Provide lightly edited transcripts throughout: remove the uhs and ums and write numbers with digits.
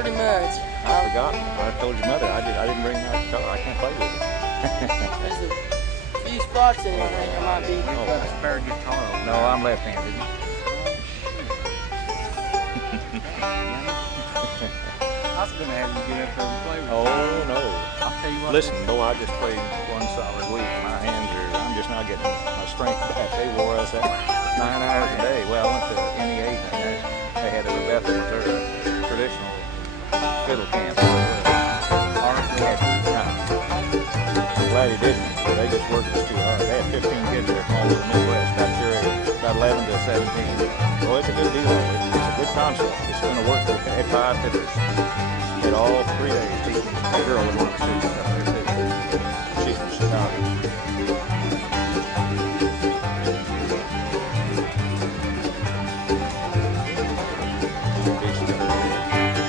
pretty much. I forgot. I told your mother I didn't bring my guitar. I can't play with it. There's a few spots in it I think I might be. Oh, spare guitar. No, I'm left-handed. I was gonna have you get up there and play with Oh no. I'll tell you what. Listen, though I just played one solid week. My hands are, I'm just not getting my strength back. They wore us out 9 hours a day. Well, I went to NEA and they had a Bethel, Missouri, traditional fiddle camp. I'm glad he didn't. They just worked us too hard. They had 15 kids there from all over the Midwest, about your age, about 11 to 17. Well, it's a good deal. It's a good concept. It's going to work. They had 5 fiddlers. Did all 3 days teaching. A girl was one of the students up there too. She's from Chicago.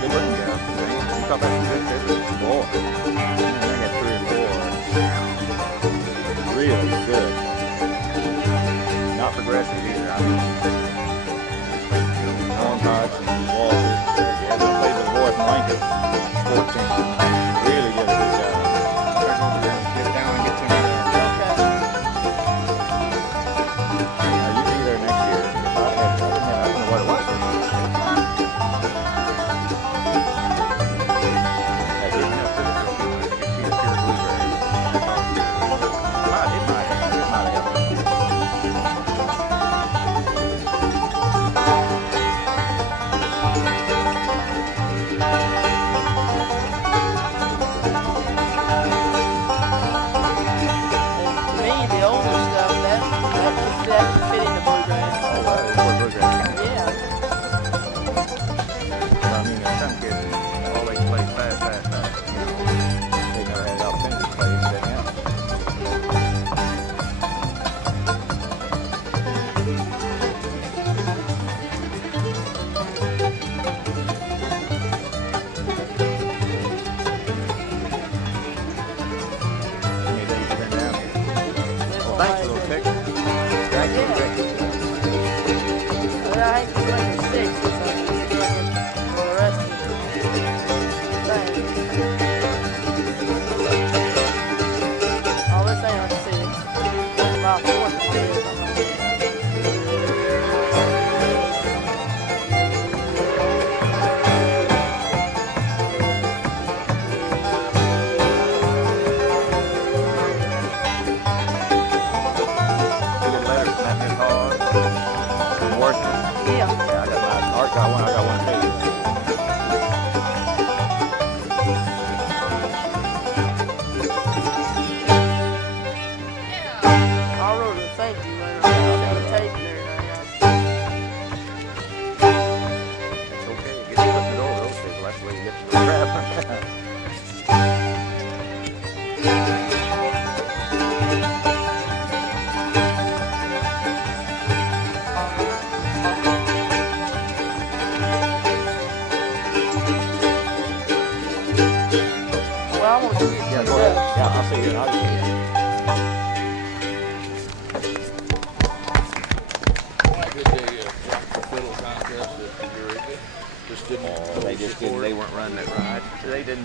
Good looking guy. You talk about some good fiddlers. Boy. They had 3 or 4. Really good. Not progressive either. I mean, hornpipes and waltzes. Yeah, they played the boy from Lincoln. 14. Really did a good job. Get down and get to me. Now you be there next year. I don't know what it was. That didn't have to be a pure bluegrass. It might have.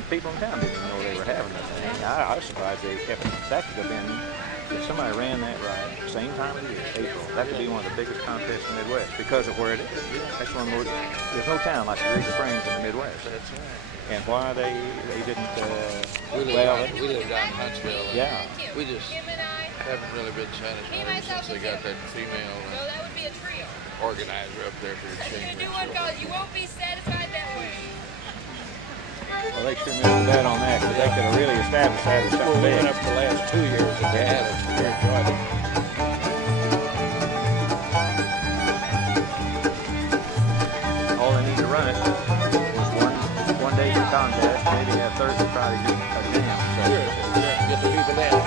People in town didn't even know they were having that thing. I was surprised they kept it. That could have been, if somebody ran that right, same time of the year, April, that could be one of the biggest contests in the Midwest because of where it is. That's one more, there's no town like Eureka Springs in the Midwest. That's right. And why they didn't, we lived out in Huntsville. Yeah. We just haven't really been satisfied since they got that female organizer up there for the chamber. You won't be satisfied that way. Well, they sure missed that on that because they could have really established that as something big. We went up the last 2 years and they had it. We enjoyed it. All they need to run it is one day for contest, maybe have Thursday, Friday, just a jam. So. Sure, get the people down.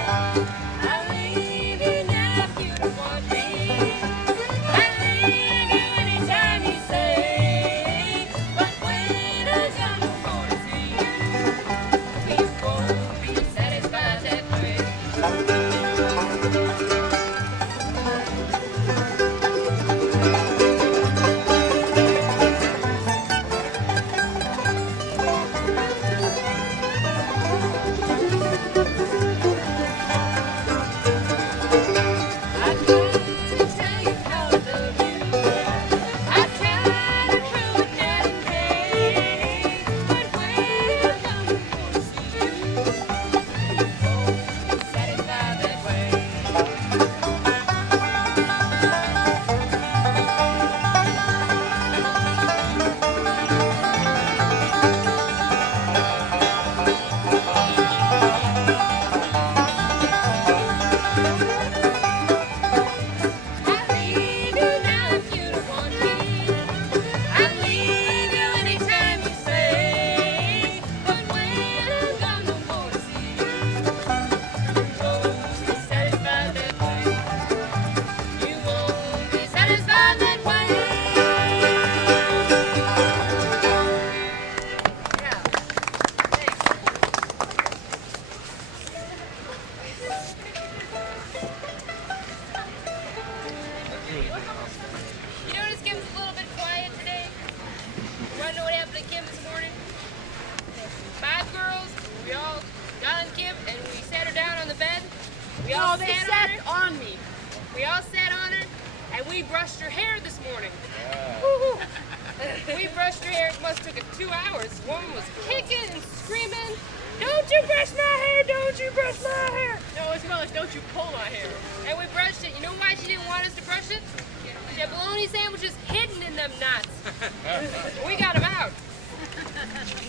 You notice Kim's a little bit quiet today? You want to know what happened to Kim this morning? 5 girls, we all got on Kim and we sat her down on the bed. We all sat on me. We all sat on her and we brushed her hair this morning. Woo-hoo. We brushed her hair. It must have took 2 hours. Woman was kicking and screaming, "Don't you brush my hair! Don't you brush my hair!" No, it's more like, "Don't you pull my hair!" And we brushed it. You know why she didn't want us to brush it? She had bologna sandwiches hidden in them knots. We got them out.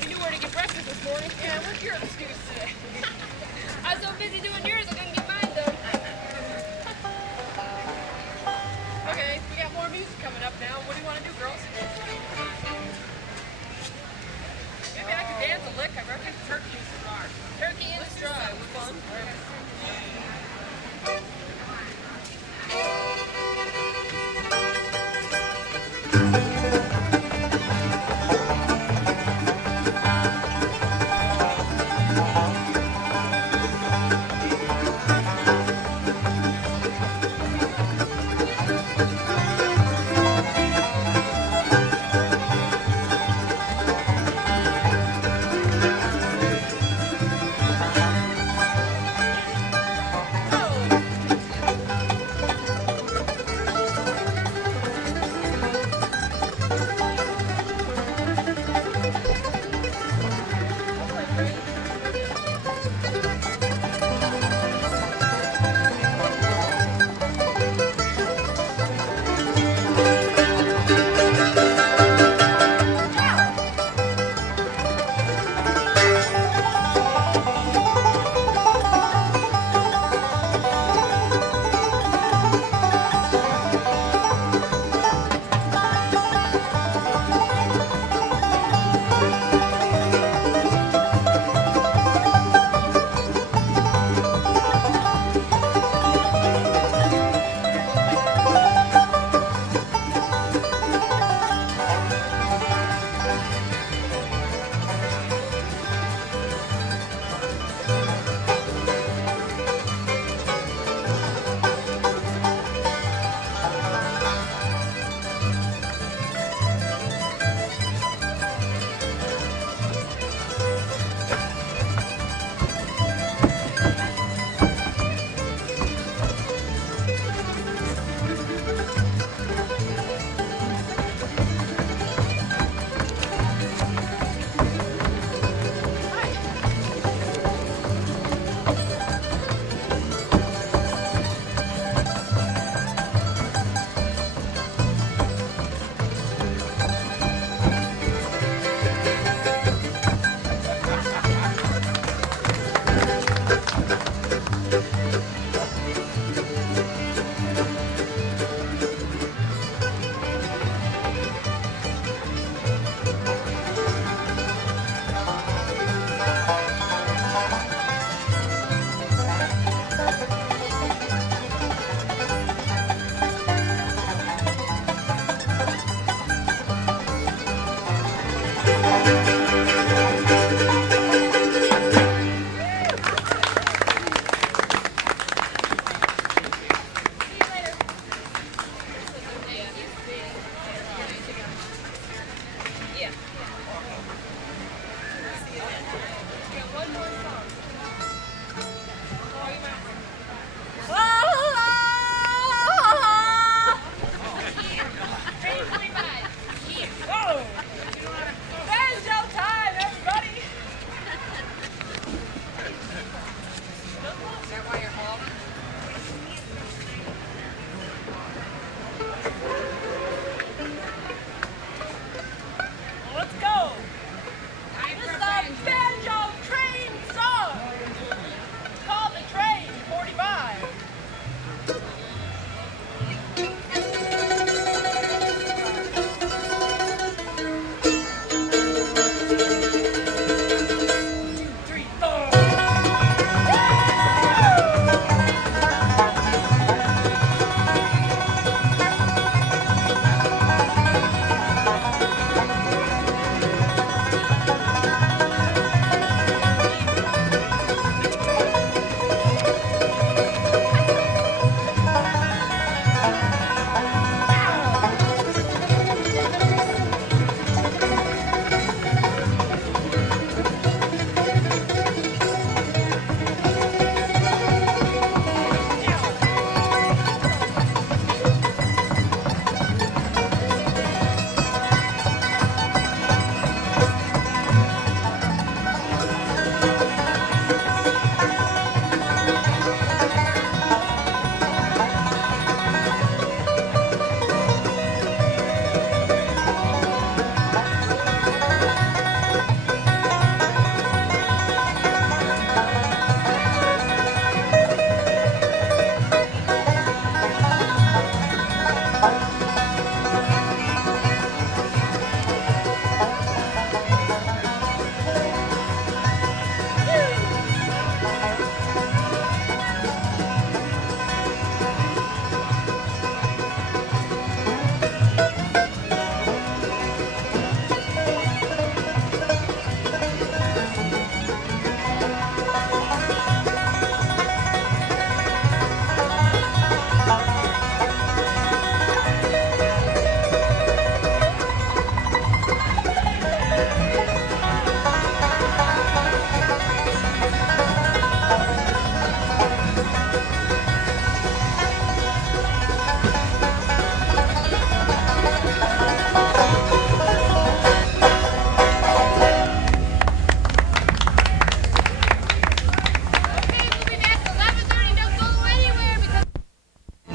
We knew where to get breakfast this morning. Yeah, what's your excuse today? I was so busy doing yours, I couldn't get mine done. Okay, we got more music coming up now. What do you want to do, girls? Maybe I could dance a lick. I reckon turkey in the straw. Turkey in the straw. It was fun.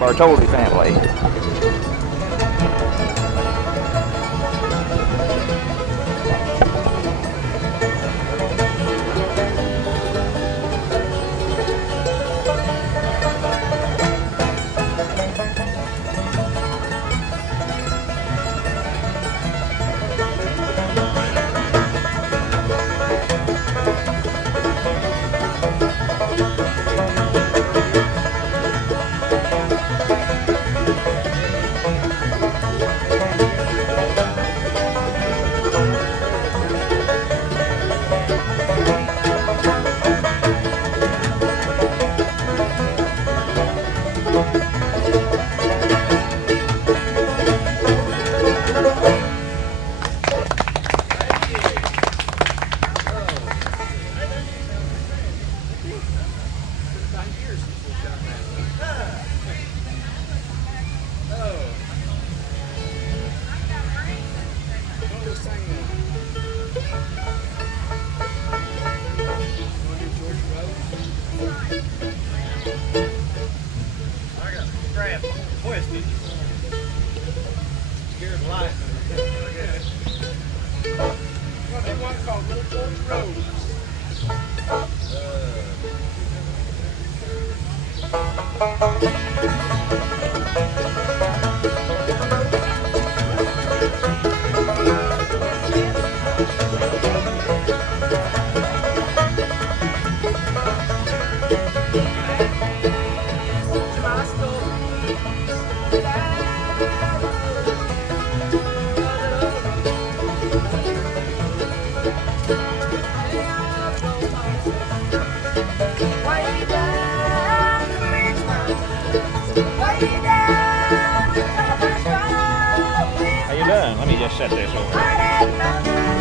Bertoldie family. Let me just set this over.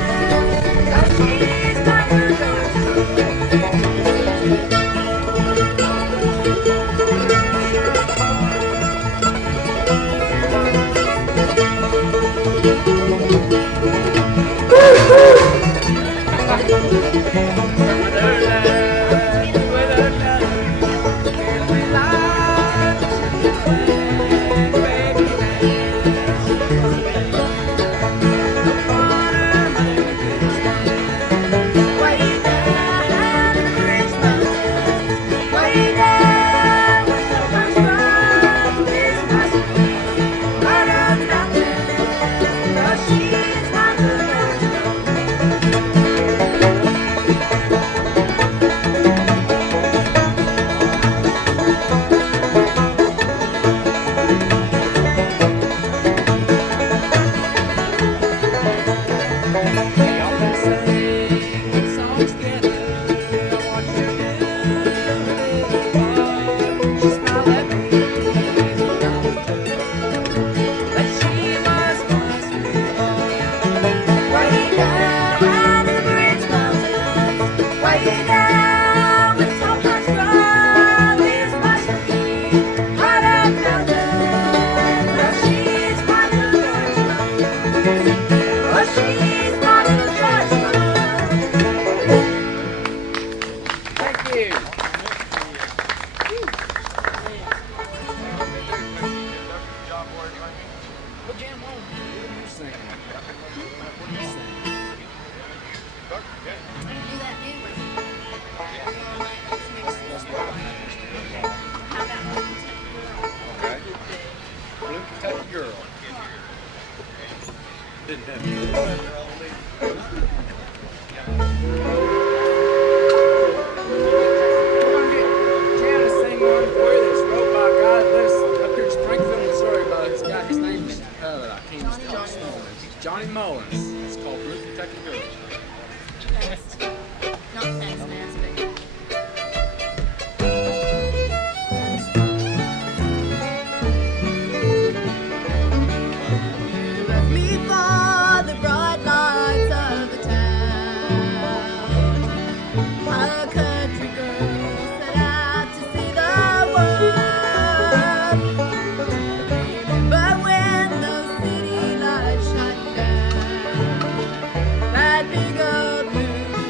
That big old blue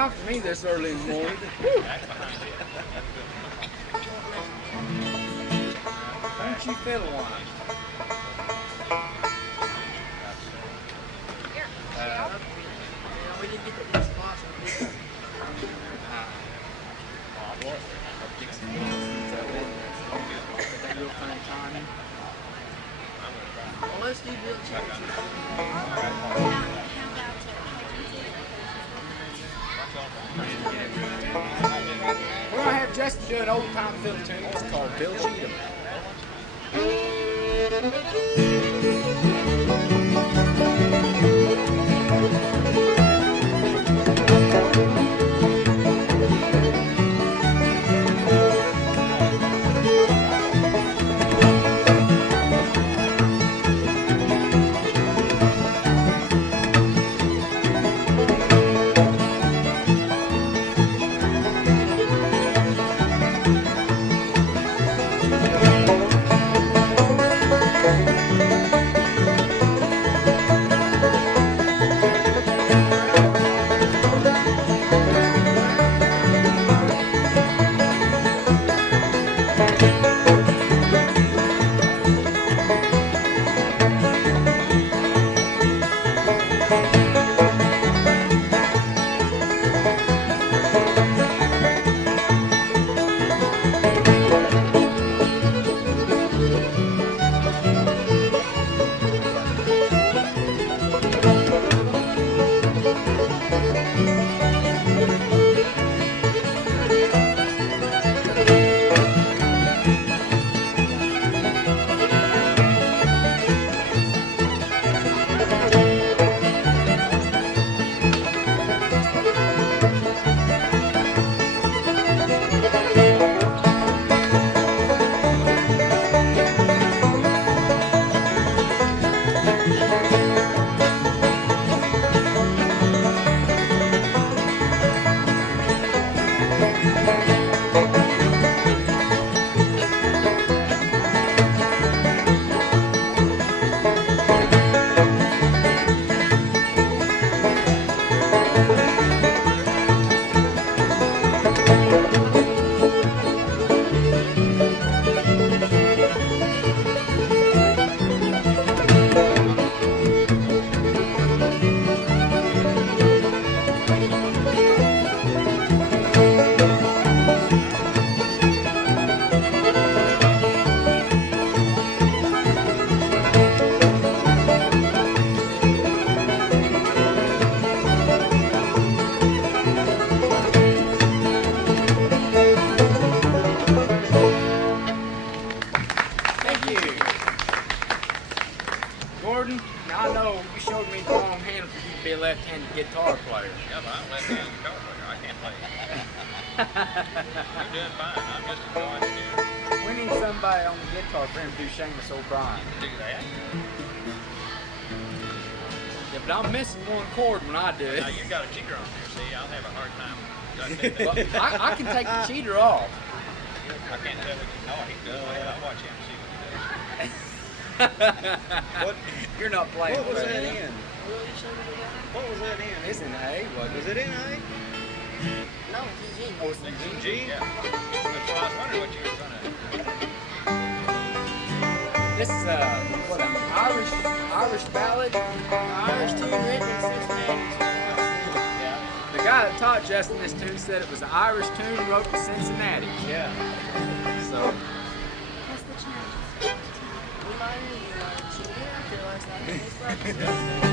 5 for me this early in the morning. Don't you fiddle one? We didn't get the response. Real funny timing. Well, let's do Bill Church. We're gonna have Justin do an old time fiddle tune. It's called Bill Cheatham. left-handed guitar player. Yeah, but I'm a left-handed guitar player. I can't play. I'm doing fine. I'm just enjoying it here. We need somebody on the guitar for him to do Shamus O'Brien. Do that. Yeah, but I'm missing one chord when I do it. Now, you got a cheater on there. See, I'll have a hard time. Well, I can take the cheater off. I can't tell what you know. He does play. I'll watch him and see what he does. What? You're not playing. What was with that it. in? What was that in? It's in A, wasn't Was it? it in A? No, it's in G. Oh, it's in G? G? Yeah. That's why I was wondering what you were going to. This is what, an Irish ballad? Irish tune written in Cincinnati. The guy that taught Justin this tune said it was an Irish tune wrote in Cincinnati. Yeah. So, What's the change? Reminded me of she was out there last night. It's practice.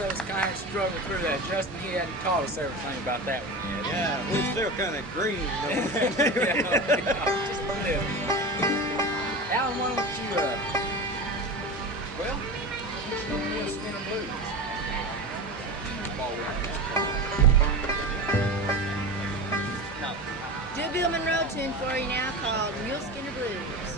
of us kind of struggled through that. Justin, he hadn't taught us everything about that one yet. Yeah, we're still kind of green. Yeah, just a little. Alan, why don't you, Mule Skinner Blues. Do a Bill Monroe tune for you now called Mule Skinner Blues.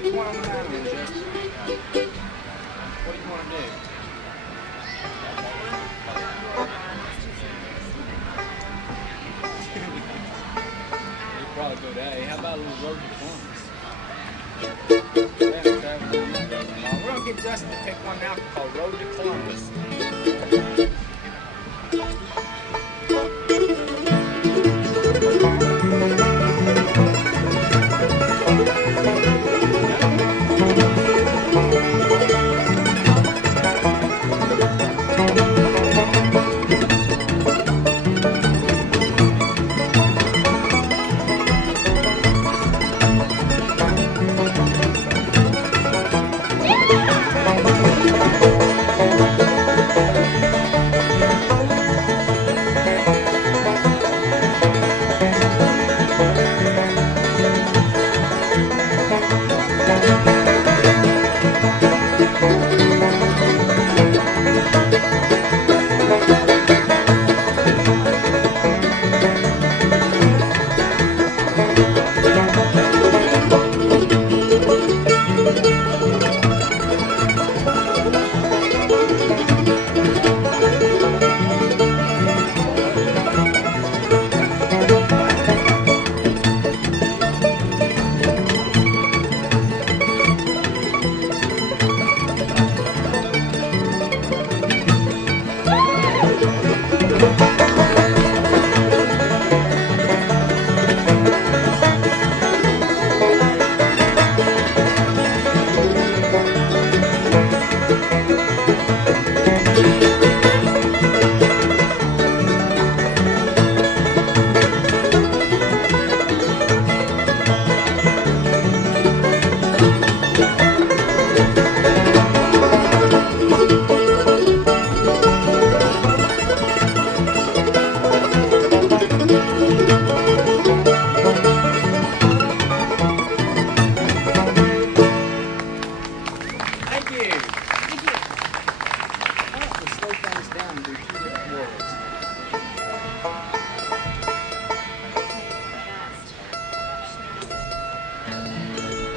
pick one on the mandolin, Justin. What do you want to do? You'd probably go to A. How about a little road to Columbus? We're going to get Justin to pick one now called Road to Columbus. down and do 2 different worlds.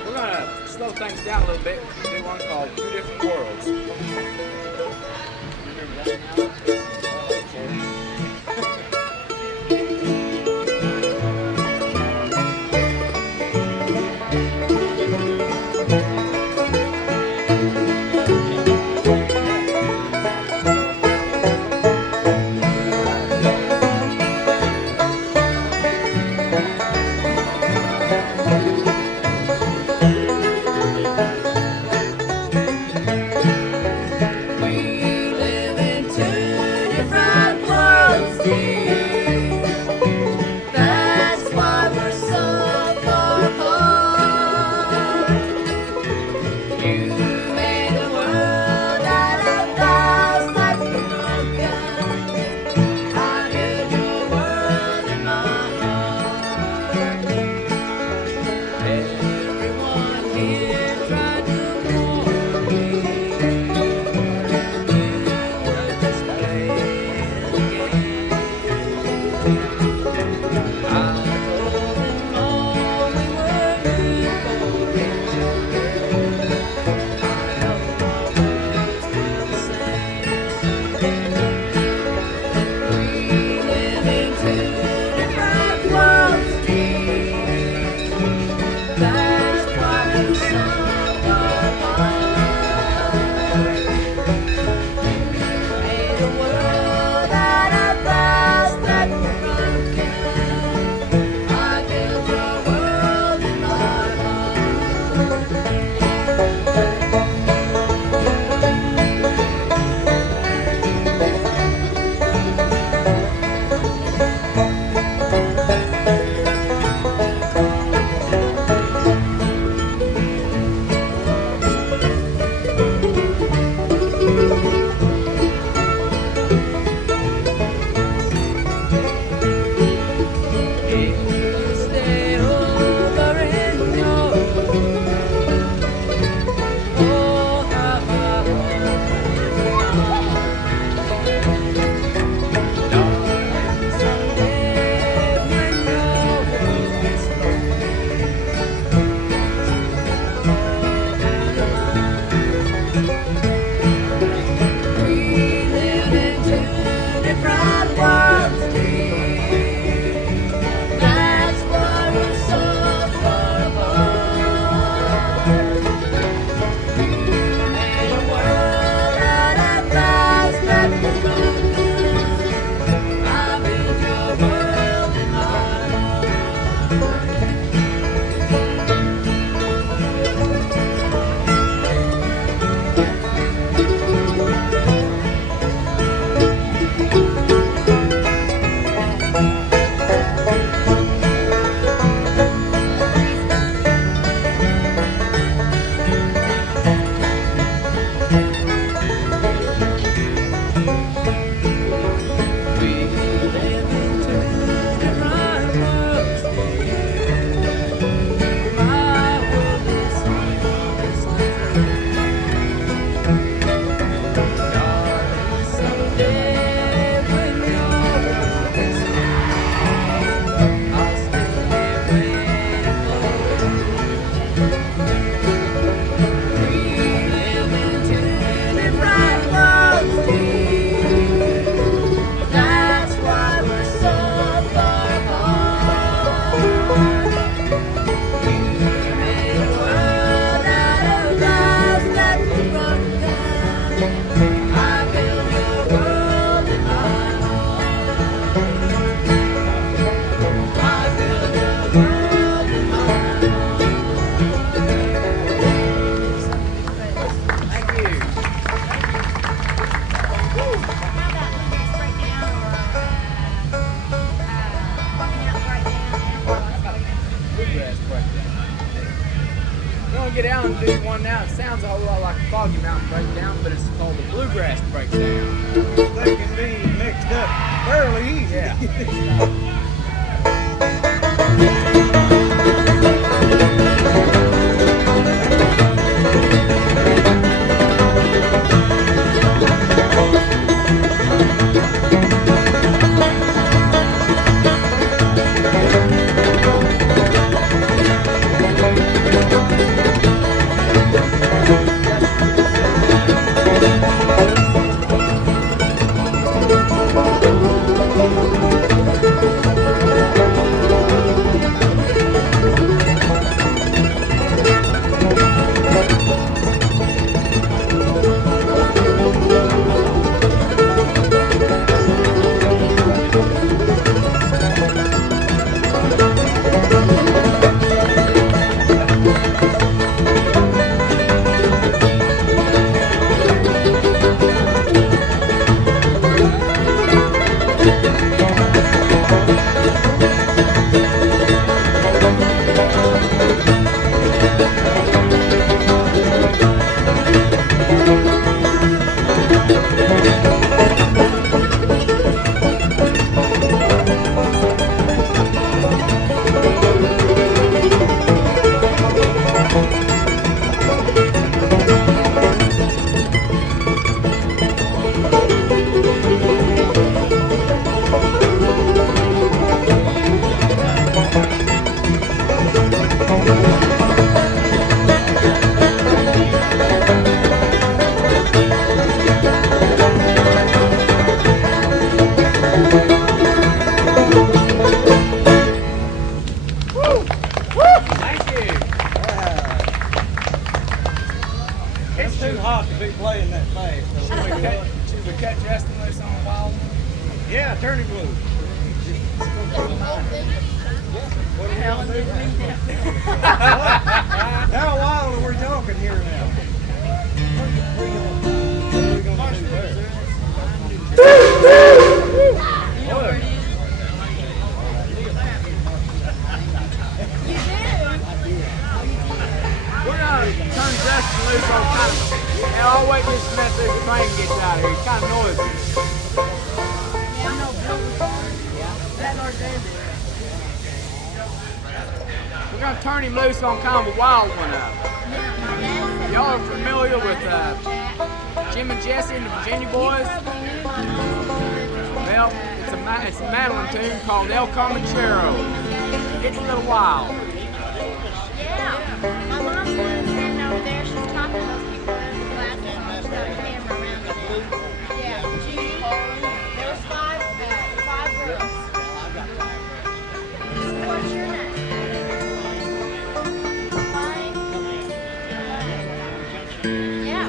We're gonna slow things down a little bit. We do one called 2 Different Worlds. Remember that now? Get out and do one now. It sounds a whole lot like a Foggy Mountain Breakdown, but it's called the Bluegrass Breakdown. They can be mixed up fairly easy. Yeah. How wild are we talking here now? We're gonna turn Justin loose on kind of. And I'll wait just a minute till the train gets out of here. He's kind of noisy. We're gonna turn him loose on kind of a wild one up. Y'all are familiar with Jim and Jesse and the Virginia Boys? Well, it's a mandolin tune called El Comanchero. It's a little wild. Yeah, my mom's standing over there. She's talking to those people in the glasses and she's got a camera around the blue. Yeah, there was five girls. What's your name? Mine? Yeah.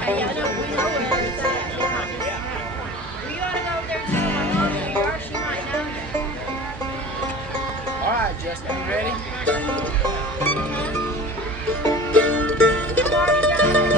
Hey, I know we know where it's at. We ought to go over there and tell my mom who you are. She might know you. All right, Justin, you ready? I've already done it.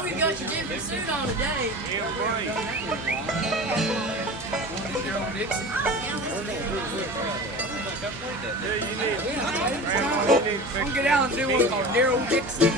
Oh, you got your different suit on today. I'm gonna get out and do one called Daryl Dixon.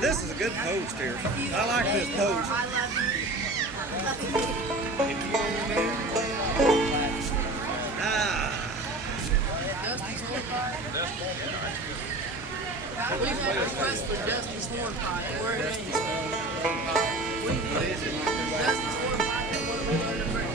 This is a good post here. I like this post. We have a request for Dusty's horn pipe. Where it is. We need Dusty's horn pipe and what we learned to bring.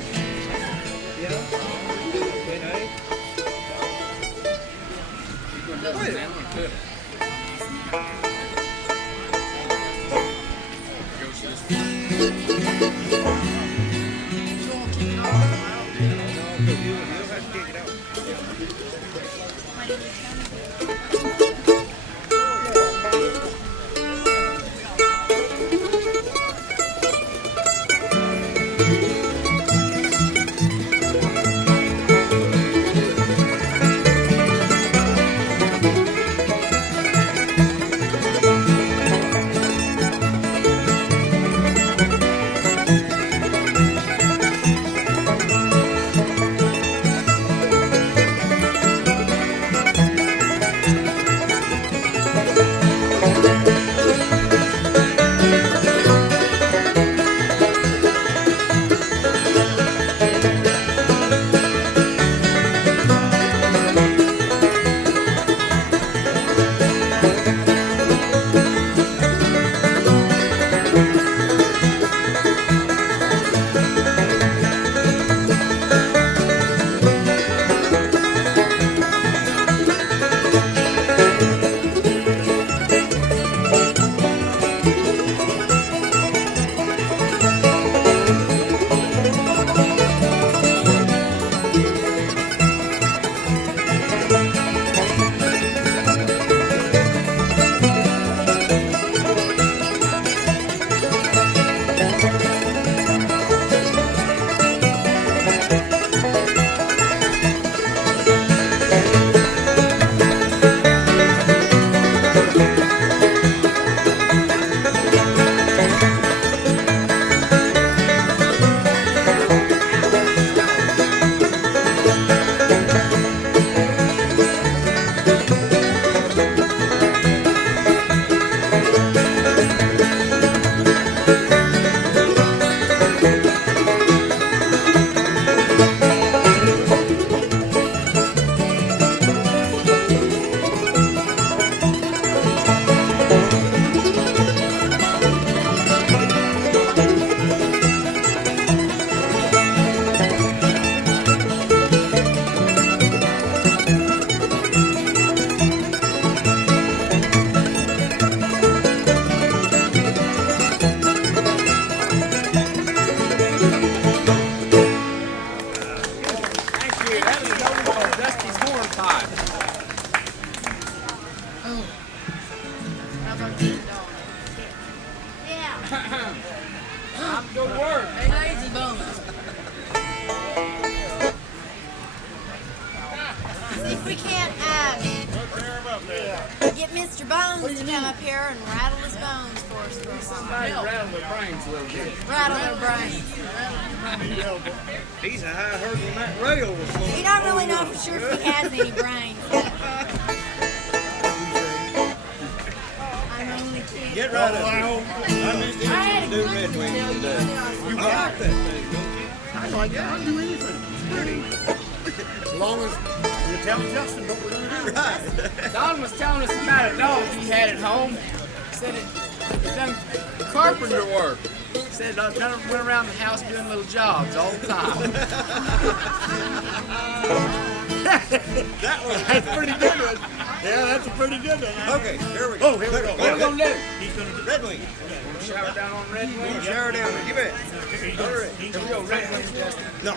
I'm good work. Hey, lazy bones. See if we can't get Mr. Bones to come up here and rattle his bones for us for a while. Somebody rattle their brains a little bit. Rattle their brains. He's a high hurdle on that rail this We morning. don't really know for sure if he has any brains. I'm only kidding. Get right up here. I missed it to do Red Wing today. You like that thing, don't you? I like it. I'll do anything. It's pretty. As long as you tell Justin what we're going to do. Right. Don was telling us about a dog he had at home. Said it done carpenter work. Said it done went around the house doing little jobs all the time. That's pretty good one. Yeah, that's a pretty good one. Okay, here we go. Oh, here we go. What are we gonna do? He's going to do Red Wing. Shower down on Red Wing? Shower down there. You bet. All right. Here we go, Red Wing, Justin. No.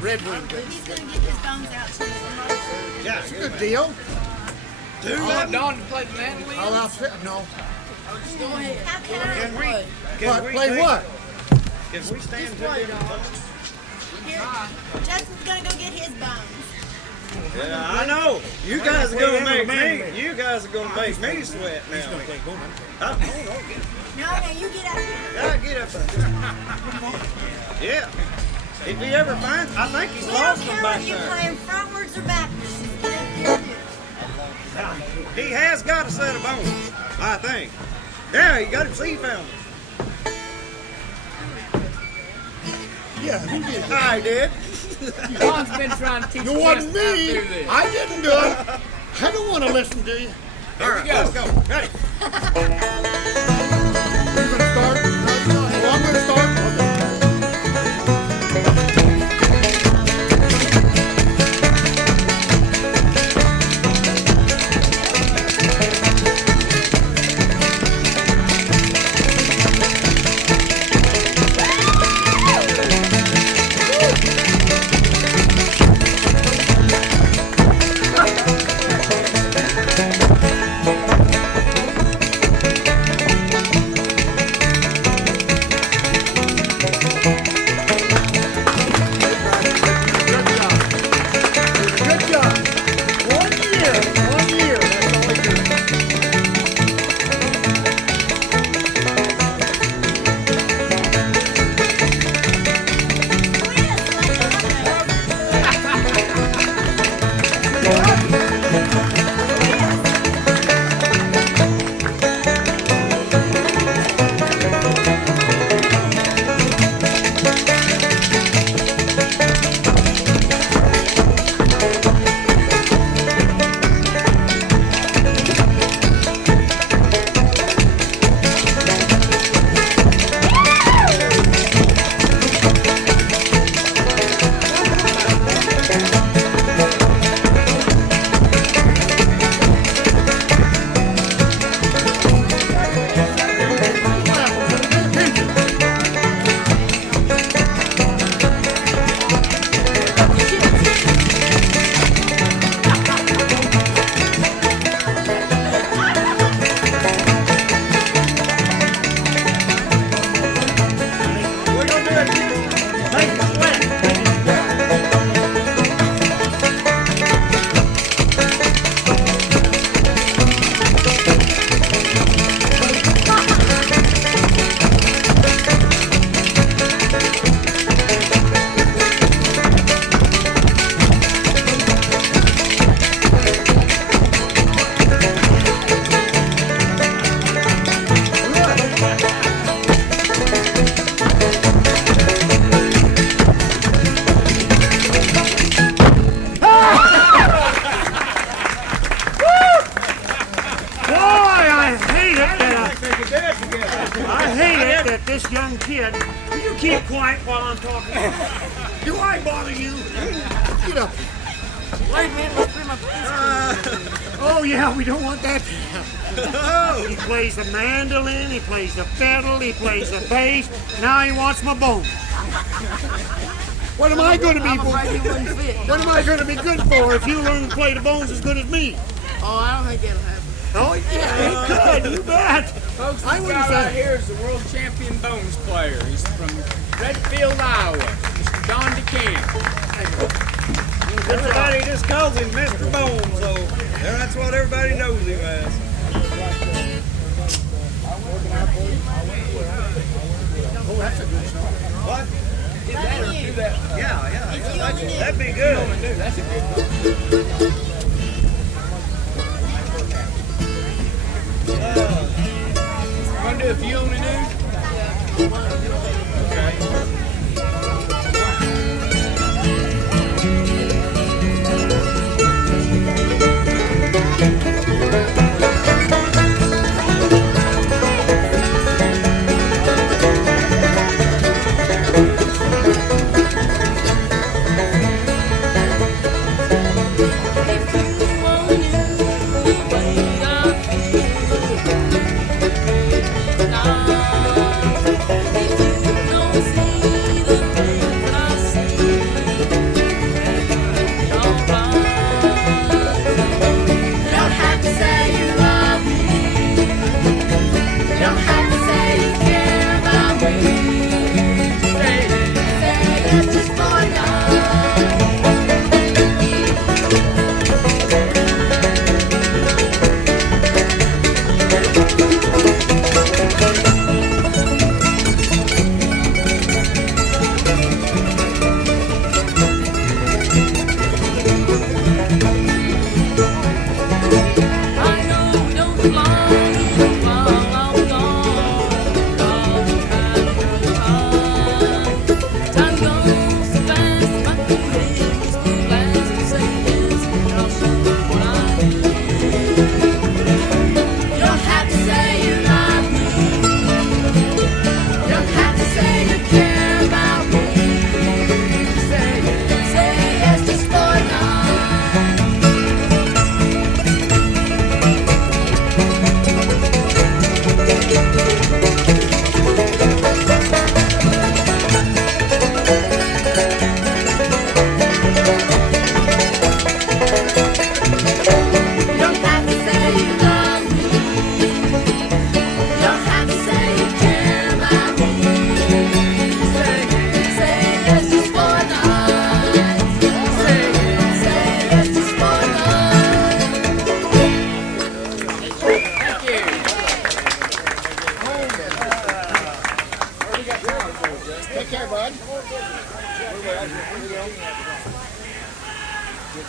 Red Wing. He's going to get his bones out to you. Yeah, Good deal. do I want that. Don to play the mandolin. I'll outfit. No. Go ahead. How can I? Can we? What? Play what? Can we stand to it? Here, Justin's going to go get his bones. Yeah, I know. You guys are gonna make me. You guys are gonna make me sweat now. No, you get up here. Yeah, get up there. Yeah. If he ever finds, I think he's We don't lost them care back if you there. play him frontwards or backwards. Just get up here and do it. He has got a set of bones, I think. Yeah, he got him. See, he found them. Yeah, who did that? I did. Don's been trying to teach It us wasn't how to me. do this. I didn't do it. I don't want to listen to you. All right, go. let's go. Ready? You going to start? Well, I'm going to start. Okay. Good job. 1 year. 1 year. That's all it is. We're gonna do it again. Make it sweat. Boy, I hate it that this young kid, you keep quiet while I'm talking. Do I bother you? Get up. Wait a minute, let's put my Oh yeah, we don't want that to happen. He plays the mandolin, he plays the fiddle, he plays the bass. Now he wants my bones. What am I going to be I'm for? afraid he wouldn't fit. What am I going to be good for if you learn to play the bones as good as me? Oh, I don't think that'll happen. Oh yeah, it could. good. You bet. Folks, I this wouldn't guy say- right here is the world champion bones player. He's from Redfield, Iowa. Mr. Don DeCamp. Everybody just calls him Mr. Bones, so that's what everybody knows him as. Oh, that's a good song. What? Get that or do that. Yeah. That'd be good. That's a good one. Want to do a few on the news? Okay.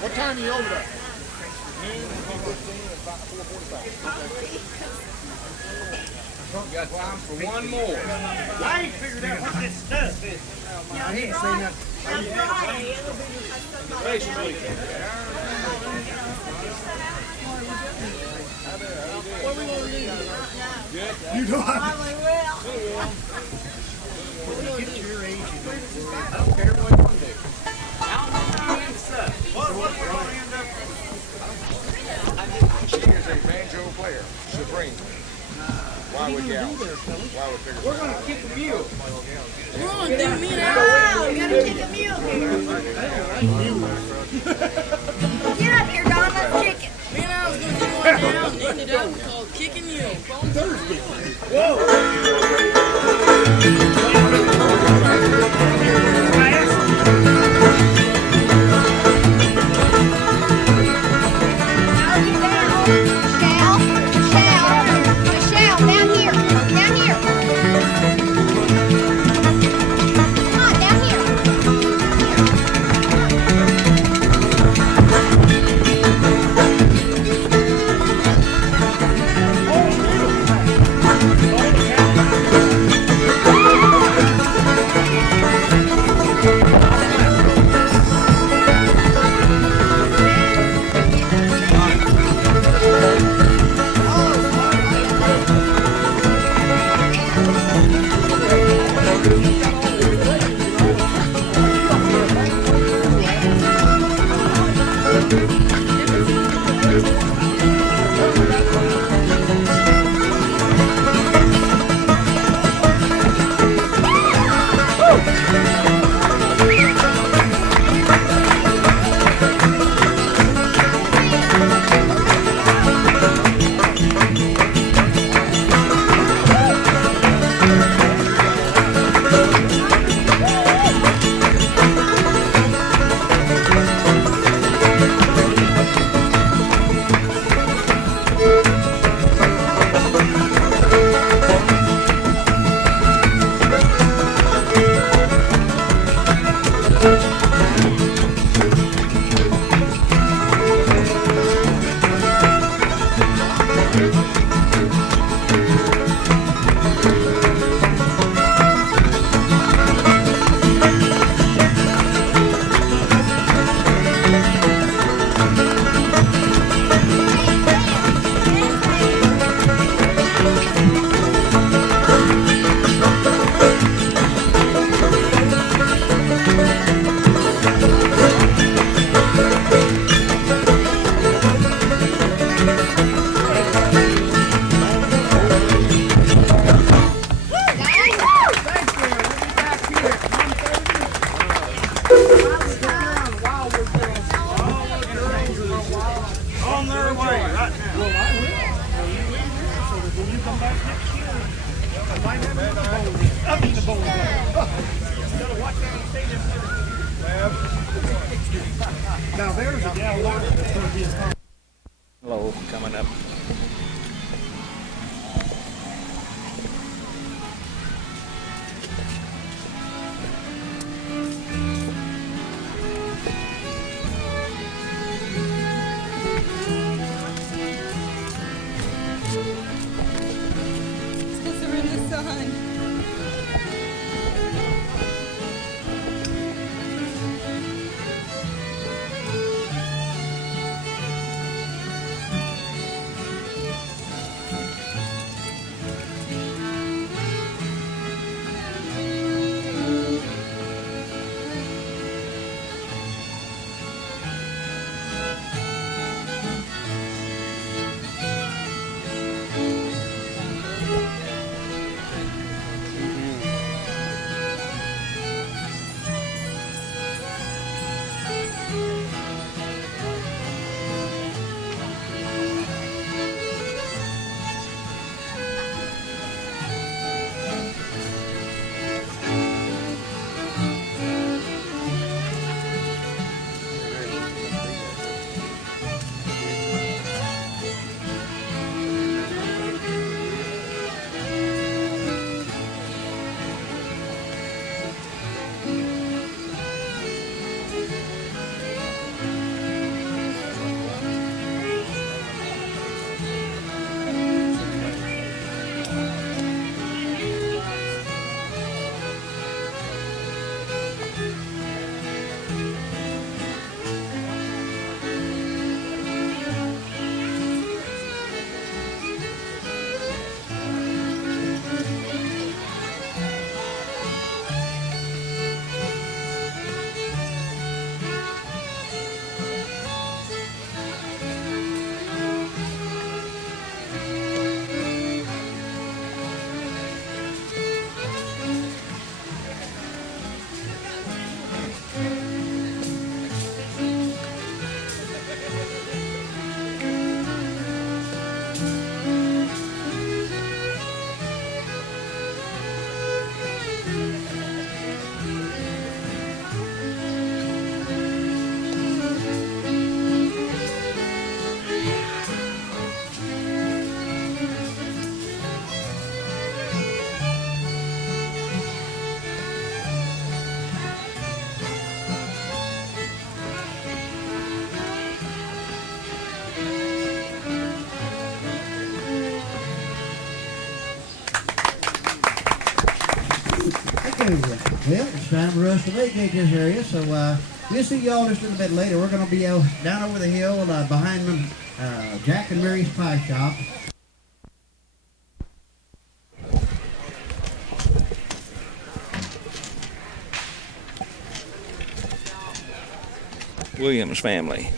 What time are you over there? You got time for one more. I ain't figured out what this stuff is. I ain't seen nothing. What are we going to do? You know what? Probably will. Get your age. I don't care what you want to do. She is a banjo player, supreme. Wildwood gal. Wildwood figure. We're going to kick a mule. We're going to do me and Al. We got to kick a mule here. Get up here, Don. Let's kick it. Me and Al was going to do one now and end it up called Kicking Mule on Thursday. Oh, bone player. Now there's a gal there that's going to be a Low coming up. Sister in the sun. Well, it's time for us to vacate this area, so we'll see y'all just a little bit later. We're going to be down over the hill behind Jack and Mary's Pie Shop. Williams family.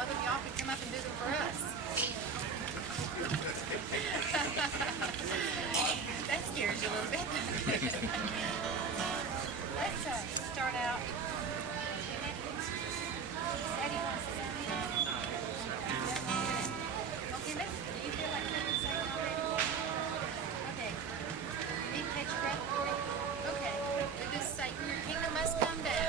know them, y'all can come up and do them for us. That scares you a little bit. Let's start out. Eddie wants to come in. Okay, do you feel like you're saying already? Okay. You need to catch your breath for it? Okay. Do this, Satan, your kingdom must come down.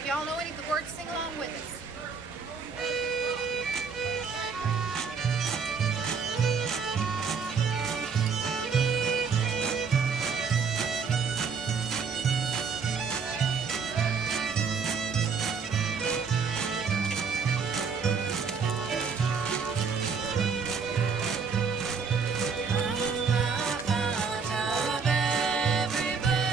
If y'all know any of the words, sing along with us. Everybody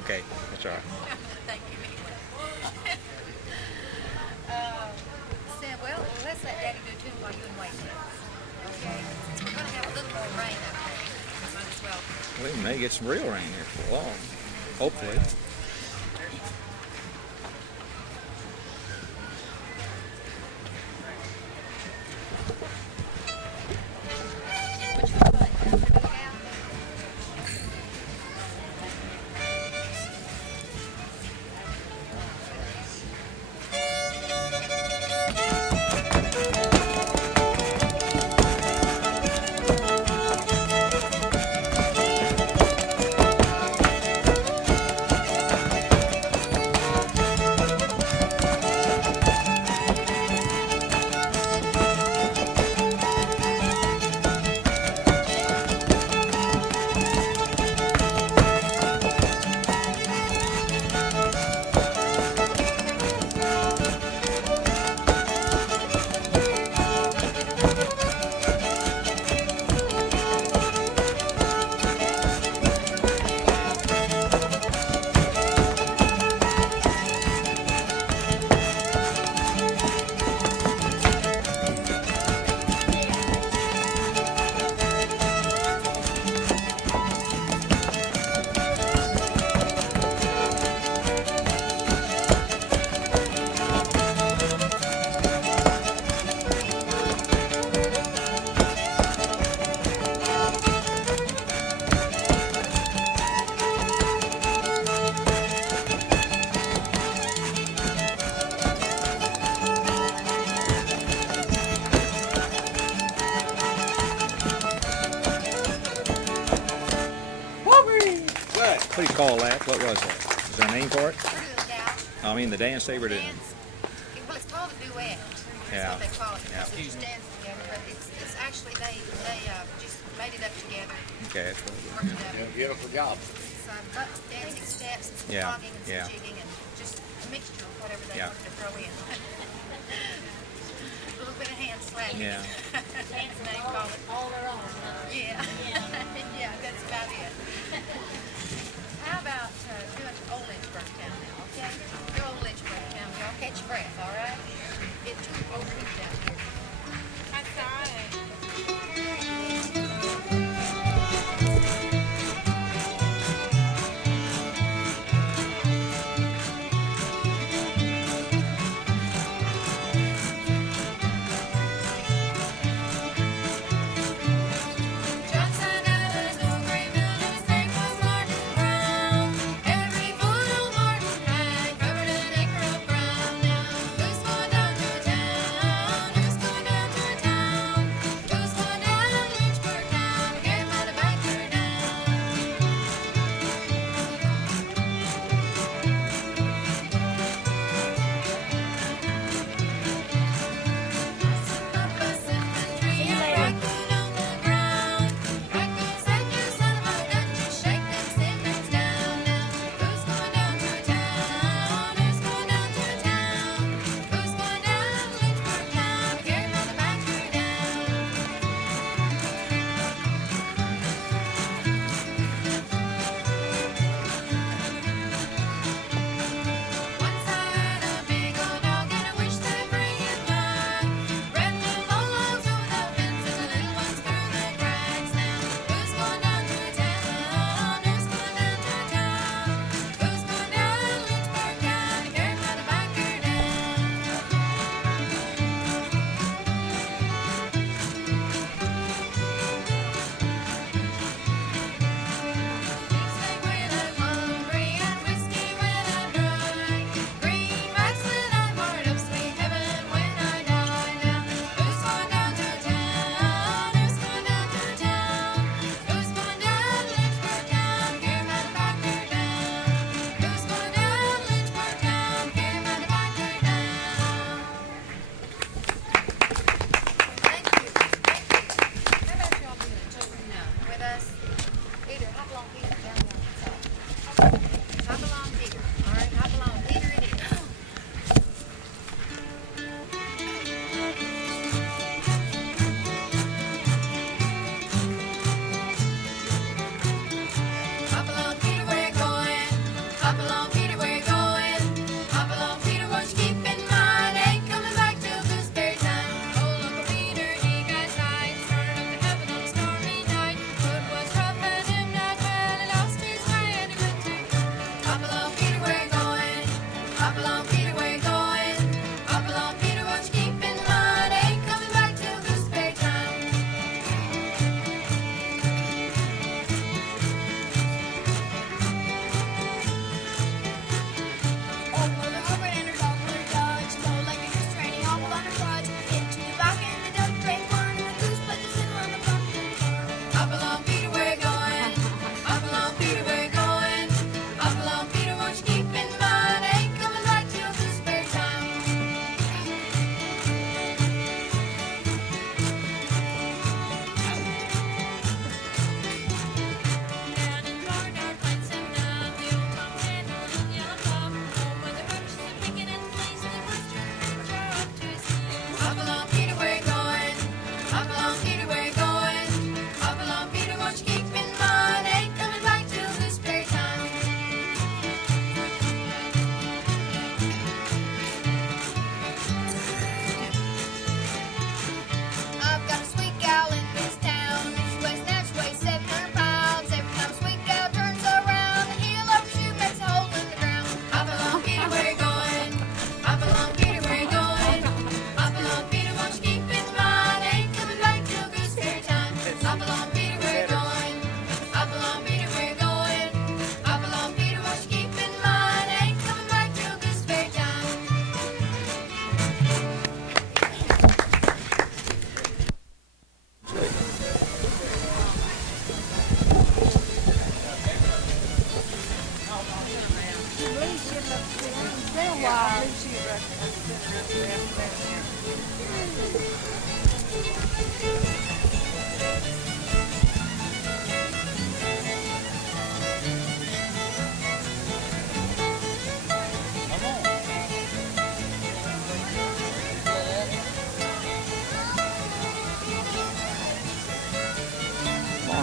Okay, that's all right. Thank you. Said, well, let's let Daddy do two while you and Wade do. Okay? We're going to have a little more rain up there. Might as well. We may get some real rain here for long. Hopefully. What do you call that? What was that? Is there a name for it? I mean the dance they were doing. Well, it's called a duet. Yeah. That's what they call it. Yeah. Because they dance together, but it's actually they just made it up together. Okay, that's what it is. Worked it out. Beautiful job. Some dancing steps and some Yeah. clogging and some Yeah. jigging and just a mixture of whatever they Yeah. wanted to throw in. A little bit of hand slapping. Yeah. That's what they call it. All their own. Yeah. Yeah, that's about it. How about doing Old Lynchburg Town now, okay? Do Old Lynchburg Town. Y'all catch your breath, all right? Get your old feet down here. I saw Johnson Island, no grave buildings, name was Martin Brown.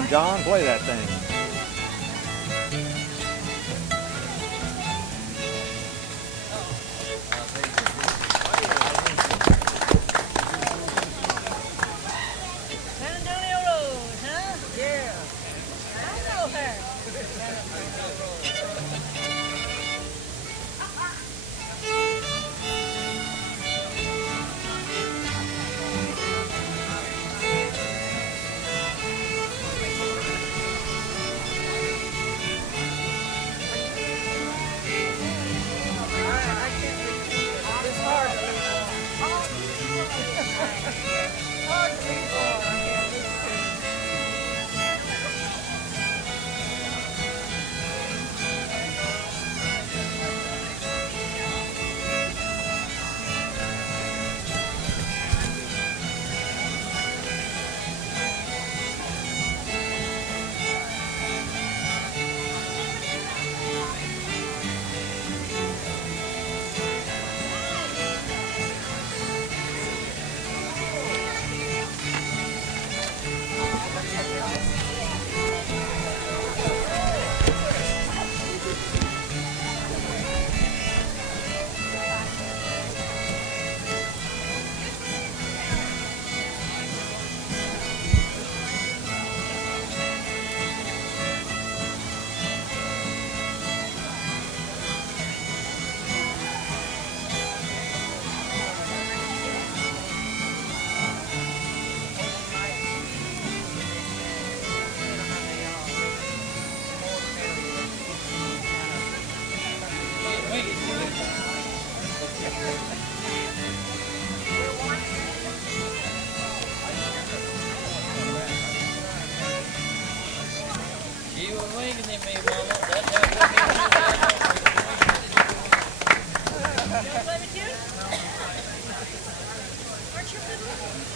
John, play that thing. San Antonio Road, huh? Yeah. I know her.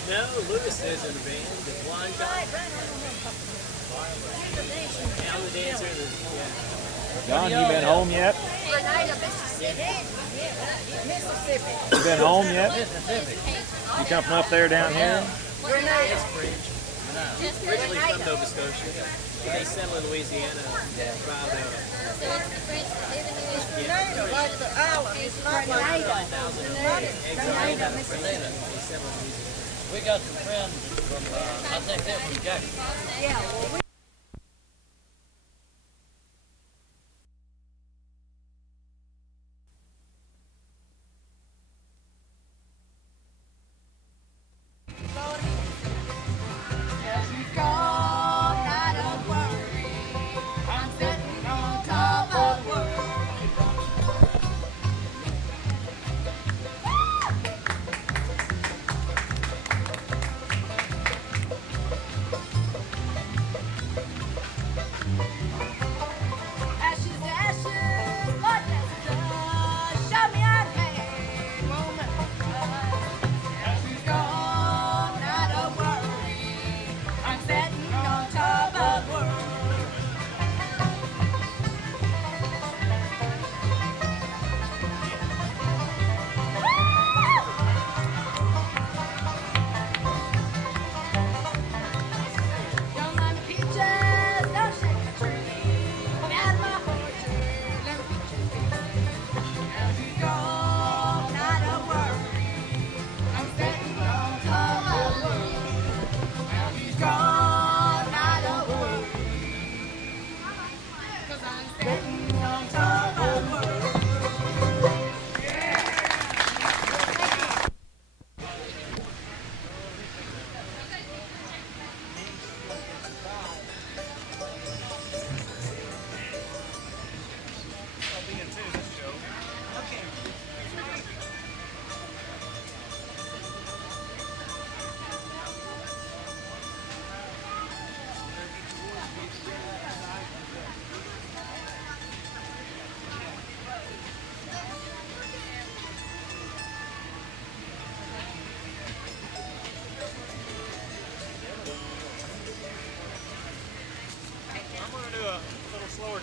No, Lewis is in the band. The blind guy. Yeah, I'm the dancer. John, you been home yet? Mississippi. You been home yet? Mississippi. You come from up there down here? It's French. Originally from Nova Scotia. They settled in Louisiana about We got some friends from, I think they're from Jackson. Yeah, well, we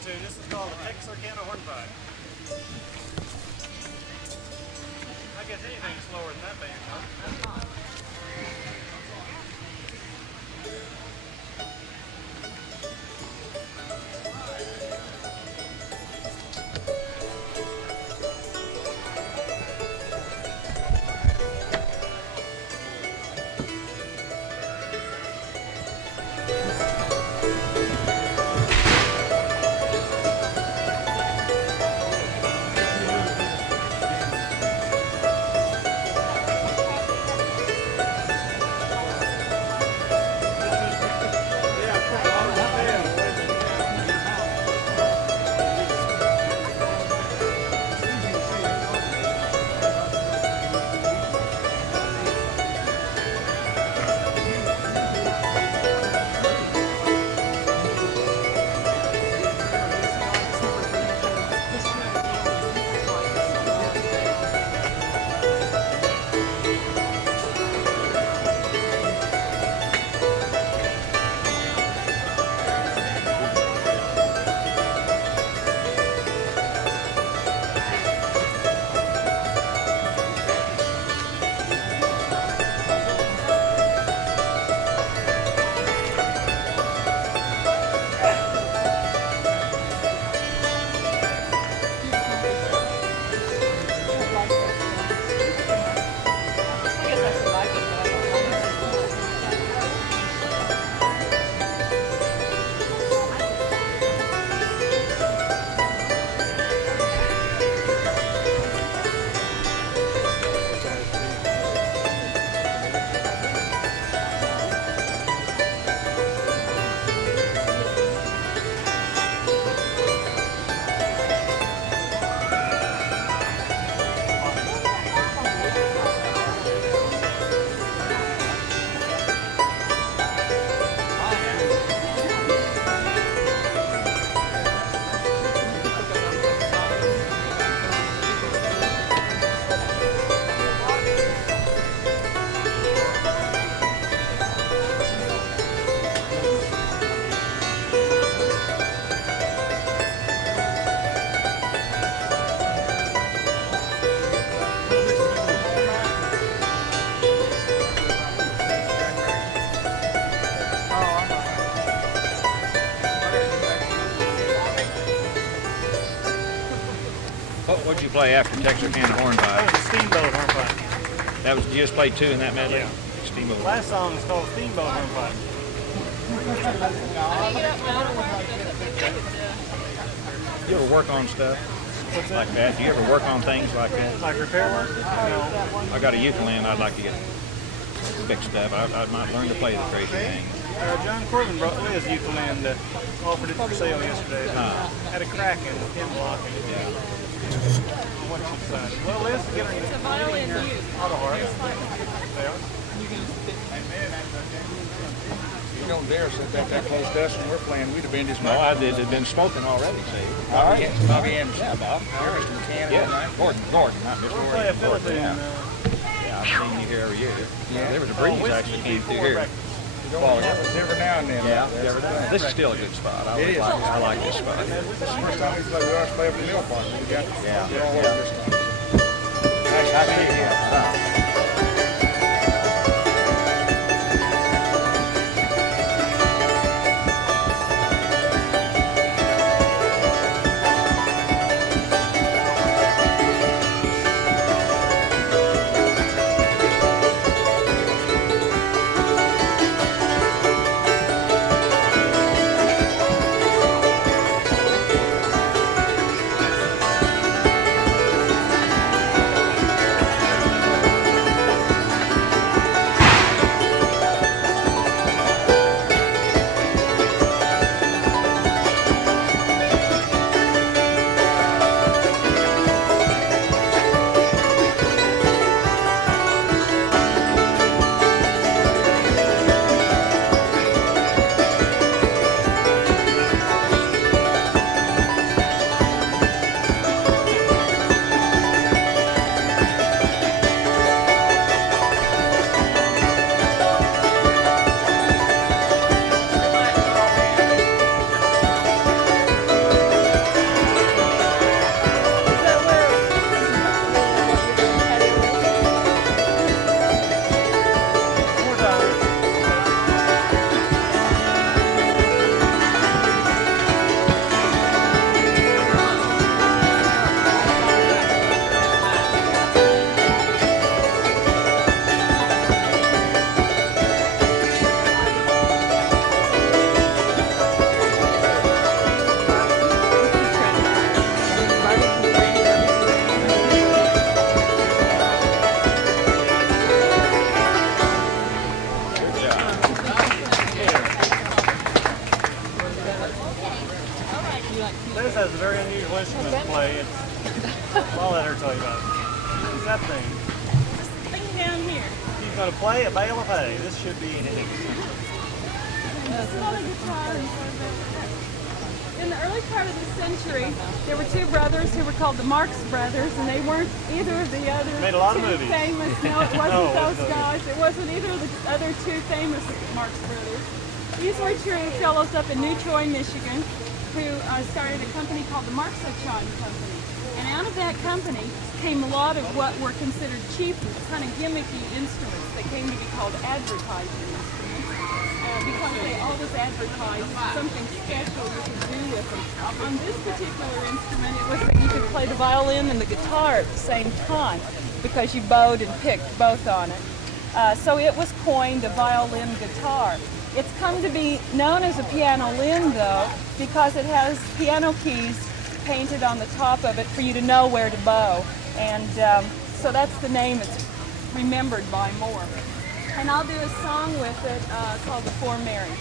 This is called the Texarkana Hornpipe. I guess anything's slower than that band, huh? What'd you play after Texarkana Hornpipe? That was a Steamboat Hornpipe. That was, you just played 2 in that medley? Yeah. Steamboat. The last song is called Steamboat Hornpipe. You ever work on stuff like that? Do you ever work on things like that? Like repair work? No. I got a ukulele I'd like to get fixed up. I might learn to play the crazy thing. John Corbin brought his ukulele and offered it for sale yesterday. Had a crack in the pin block. And, what you decided? Well, let's get her in the violin auto harp. There. You don't dare sit that close to us when we're playing. We'd have been just. No, it had been spoken already, see. Bobby Anderson. Yeah, Bob. You're Mr. McCann. Yeah, Gordon, not Mr. We'll play a fiddle tune. Yeah, I've seen you here every year. Yeah. There was a breeze actually came through here. Well, every now and then. Yeah, every now and then. This is still a good spot. I like this spot. This is the first time we always play up in the mill park. We got all over this time. Nice to meet you. Liz has a very unusual instrument to play. I'll let her tell you about it. What's that thing? This thing down here. She's going to play a bale of hay. This should be anything. It's not a guitar. In the early part of the century, there were two brothers who were called the Marx Brothers, and they weren't either of the other Made a lot of two movies. famous. No, it wasn't those guys. It wasn't either of the other two famous Marx Brothers. These were two fellows up in New Troy, Michigan, who started a company called the Marx-Ochon Company. And out of that company came a lot of what were considered cheap, kind of gimmicky instruments that came to be called advertising instruments. Because they always advertised something special you could do with them. On this particular instrument, it was that you could play the violin and the guitar at the same time because you bowed and picked both on it. So it was coined a violin guitar. It's come to be known as a pianolin, though, because it has piano keys painted on the top of it for you to know where to bow. And so that's the name it's remembered by more. And I'll do a song with it called The Four Marys.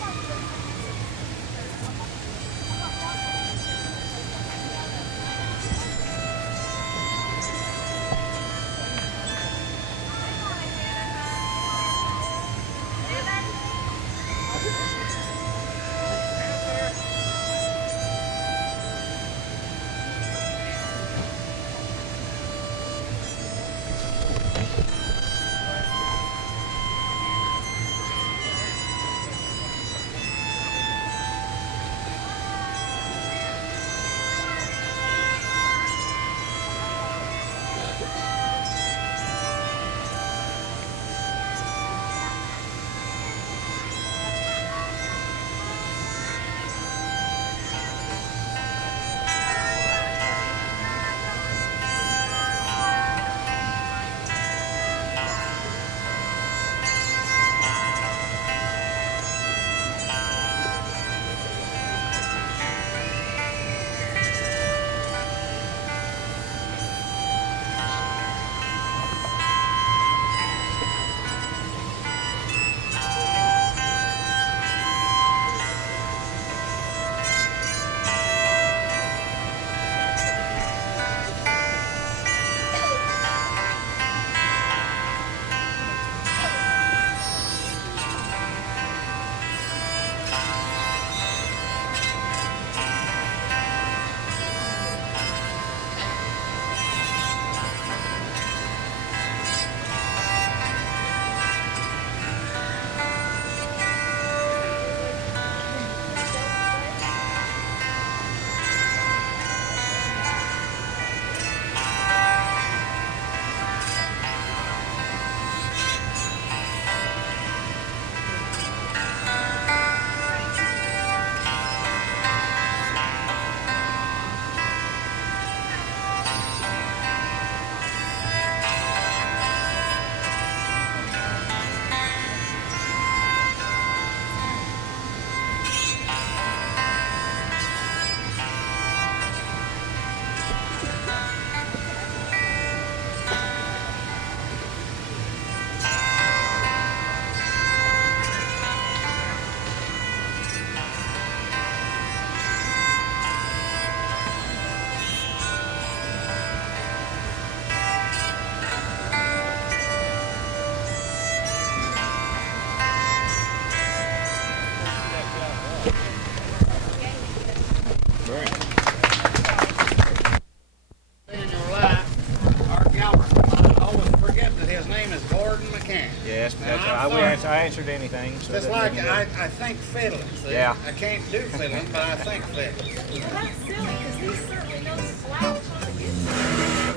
McCann. Yes, Now, I answered anything. So just like I think fiddling. See? Yeah. I can't do fiddling, but I think fiddling. Well, that's silly, because he's certainly no slouch on the guitar.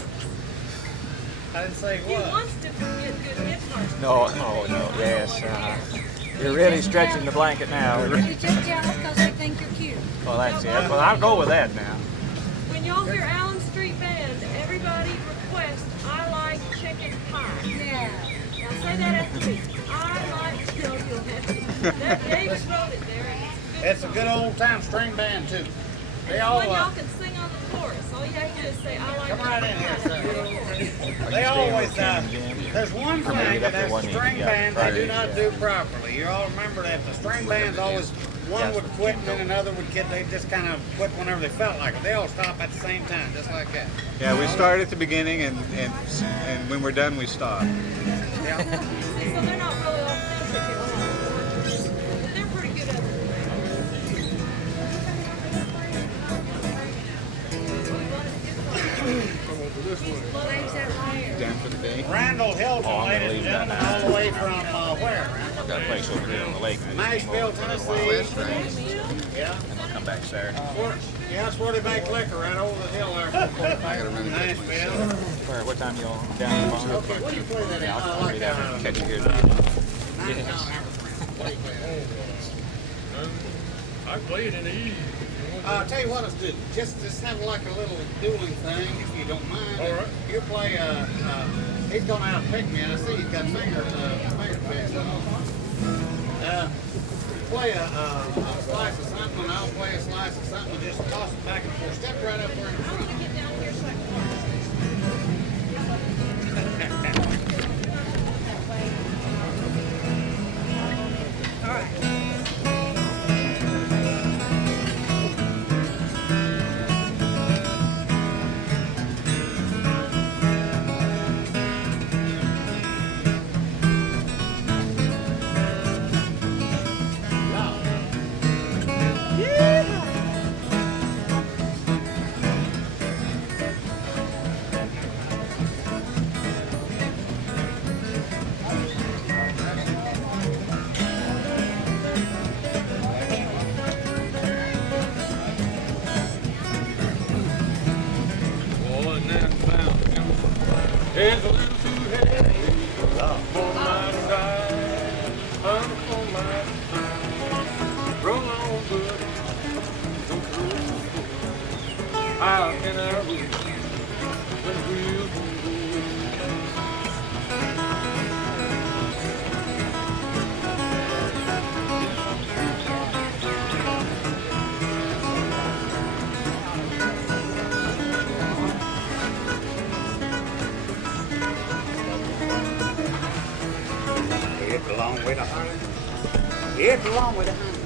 I didn't say He what. wants to get good guitars. No, yes. You're really stretching the blanket now. You're just jealous because they think you're cute. Well, that's it. Well, I'll go with that now. When y'all hear Allen Street Band, everybody request, I like chicken pie. Yeah. Now say that after me. I like, no, you'll have to. That Davis wrote it there. And It's a good old time string band too. They and all when y'all can sing on the chorus. All you have to do is say, I like come right in here, sir. They always there's one thing that as a string band they do not do properly. You all remember that the string bands always one would quit and then another would quit. They just kind of quit whenever they felt like it. They all stop at the same time, just like that. Yeah, we start at the beginning and when we're done we stop. Yeah. See, so they're not really authentic at all. But they're pretty good at it. Done for the day. Randall Hilton, ladies and gentlemen, all the way from where? I've got a place over here on the lake. Marshfield, Tennessee. Yeah. And I'll come back Saturday. Yeah, that's where they make liquor, right over the hill there. Nashville. What time y'all down tomorrow? Okay, what do you play that in? Yeah, I'll be down there and catch you here. I played in the evening. I'll tell you what, let's do. Just have like a little dueling thing, if you don't mind. All right. You play, he's going out and pick me. I see he's got fingertips. Play a slice of something, and I'll play a slice of something, and just toss it back and forth. Step right up there in front. All right. It's a little too heavy for my side, for my side. Roll on, buddy. How can I reach the real It's a long way to hunt. It's a long way to hunt.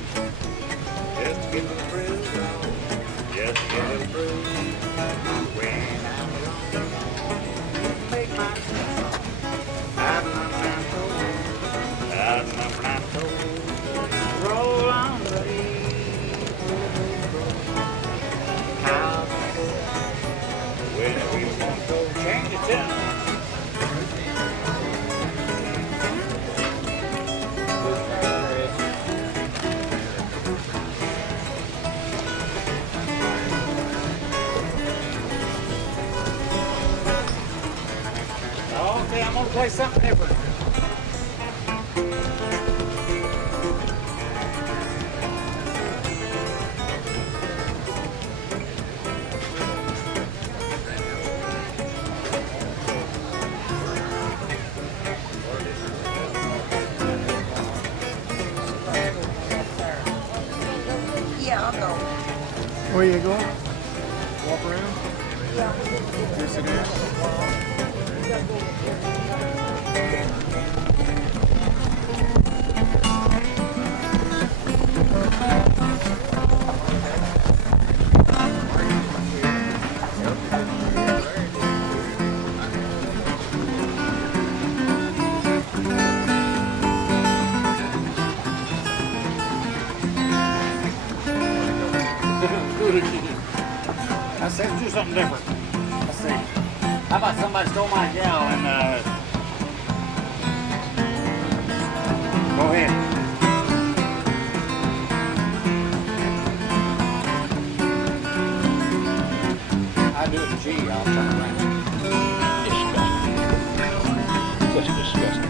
Just to get a little thrill. Just to get a little thrill. When I'm alone, make my song. I'm not told. Roll on, buddy. How when we won't go change the tune. Okay, I'm gonna play something different. Yeah, I'll go. Where you going? Walk around? Yeah. Just sit down? I said, let's do something different. Let's see. How about somebody stole my gal and Go ahead. I do it in G, I'll turn around. Disgusting. Such disgusting.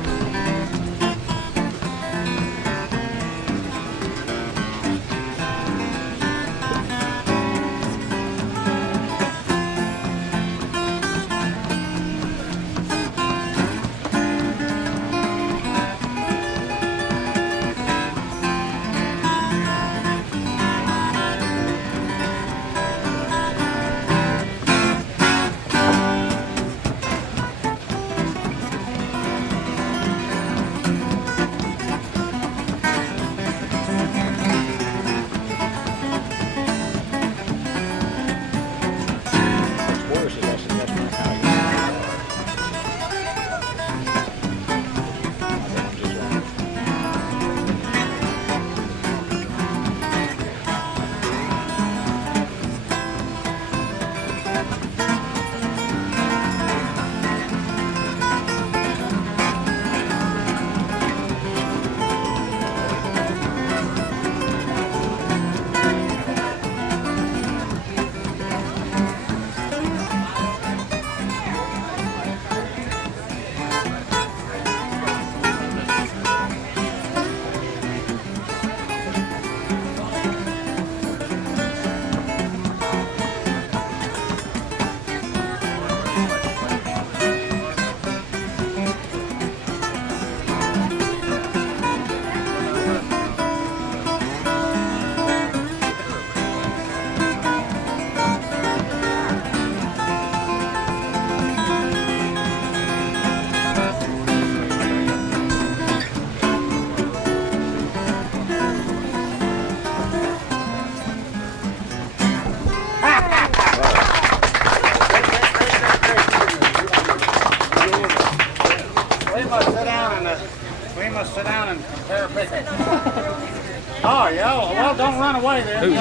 Oh, yeah. Well, don't run away then. Who? You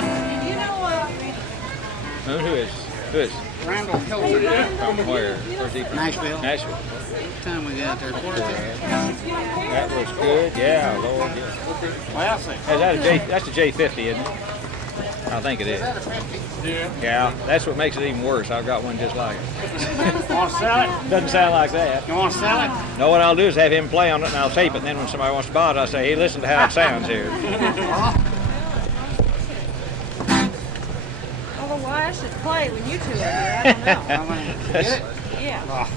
know, Who is? Randall Hilton. From where? Where's he from? Nashville. Nashville. What time we got there? Quarter to. That was good. Yeah, Lord. Yeah. Well, see. That's a J50, isn't it? I think it is. Yeah. Yeah, that's what makes it even worse. I've got one just like it. Want to sell it? Doesn't sound like that. You want to sell it? No, what I'll do is have him play on it and I'll tape it, and then when somebody wants to buy it, I'll say, hey, listen to how it sounds here. although why I should play when you two are here, I don't know. Get it? Yeah. Oh.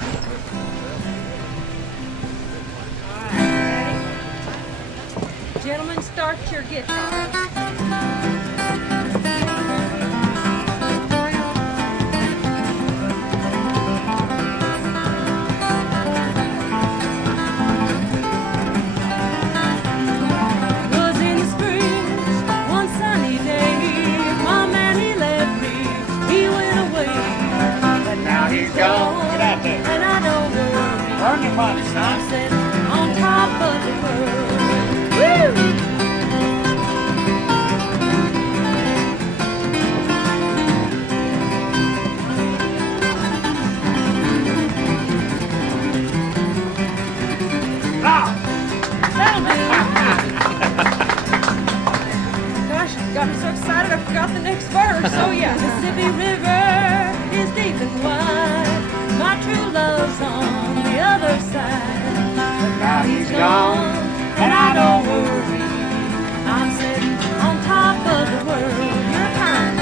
Gentlemen, start your guitar. Earn your money, son. I'm sitting on top of the world. Woo! That'll do. Gosh, got me so excited I forgot the next verse. Oh yeah. Mississippi River is deep and wide. My true love's on the other side, but now he's gone, and I don't worry. I'm sitting on top of the world. Your turn.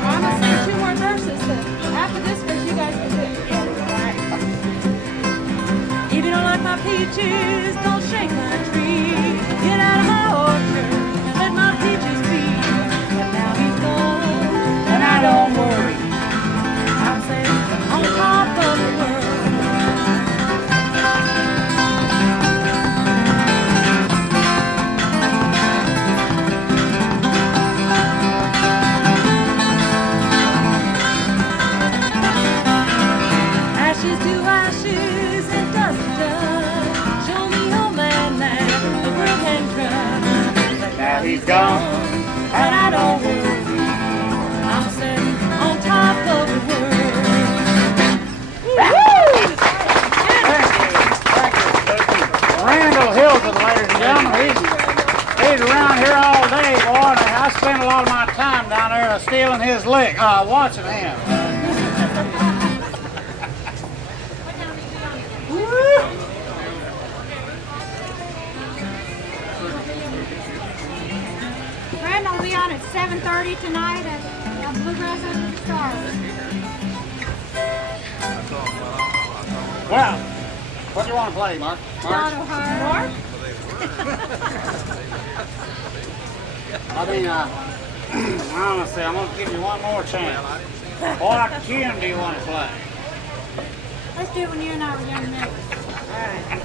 Well, I'm gonna sing 2 more verses. So after this verse, you guys can do it together, all right? If you don't like my peaches, don't shake my tree. Get out of my orchard, let my peaches be. But now he's gone, and I don't worry. I'm sitting on top of the world. Ashes to ashes and dust to dust. Show me, oh man, that the world can trust. But now he's gone, but I don't worry. I'm sitting on top of the world. Randall Hilton, ladies and gentlemen, he's around here all day, boy, and I spend a lot of my time down there stealing his lick, watching him. Randall will be on at 7:30 tonight at Bluegrass Under the Stars. Well, what do you want to play, Mark? Mark? I mean, honestly, I'm going to give you one more chance. What tune do you want to play? Let's do it when you and I were young men. All right.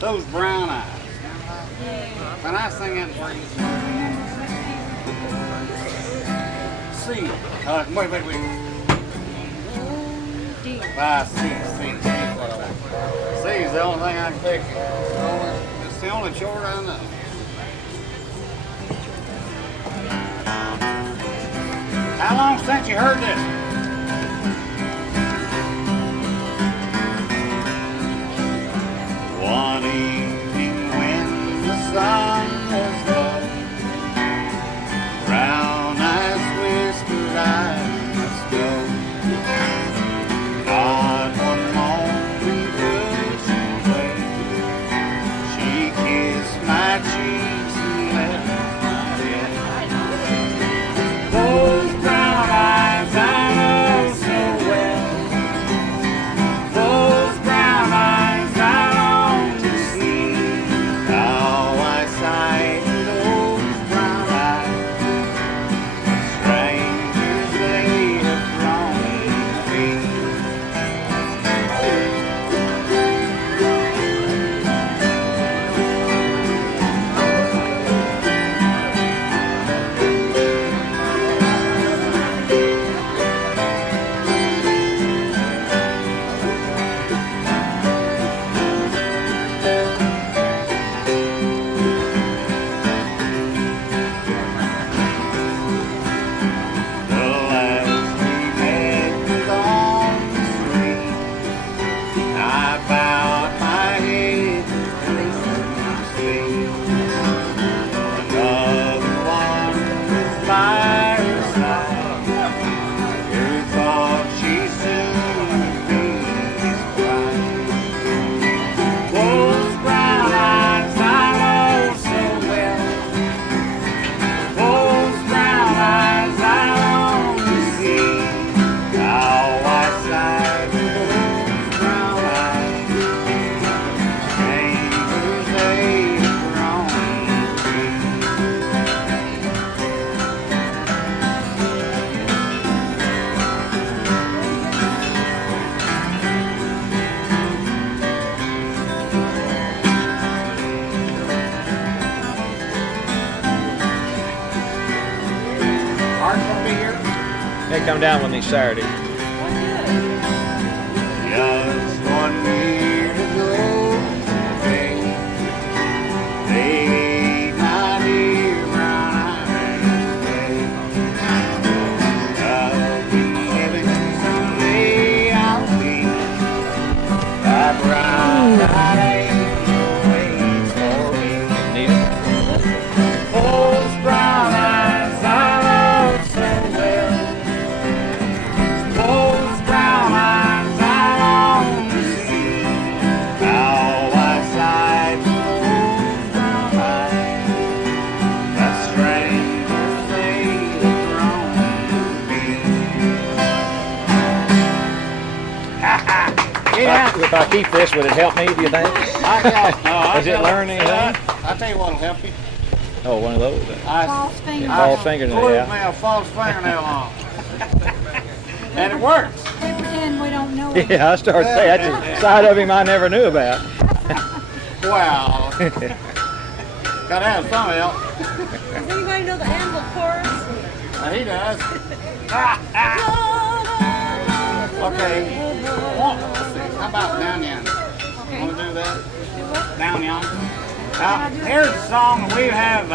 Those brown eyes. When I sing that for you. C. Wait. C. C is the only thing I can pick. It's the only chord I know. How long since you heard this? One evening when the sun was low, brown eyes whispered I must go. God, one moment would she wait? She kissed my cheeks and left my head. Those brown eyes I They come down with me Saturday. Just 1 year ago today, laid my dear brown-eyed head. I'll be heaven someday, I'll be that brown-eyed angel waits for me. Those brown eyes I love so well. Those brown eyes I long to see. How I sigh for those brown eyes. The strangers they have grown to be. If I keep this, would it help me, do you think? Does it learn anything? I'll tell you what'll help you. Oh, one of those. False fingernail. False fingernail, Glued yeah. me a false fingernail on. And it works. They pretend we don't know it. Yeah, I started saying that's a side of him I never knew about. Wow. Gotta have some help. Does anybody know the Anvil chorus? He does. Okay. Let's see. How about Down Yon? Want to do that? Down Yon. Now, here's a song that we have.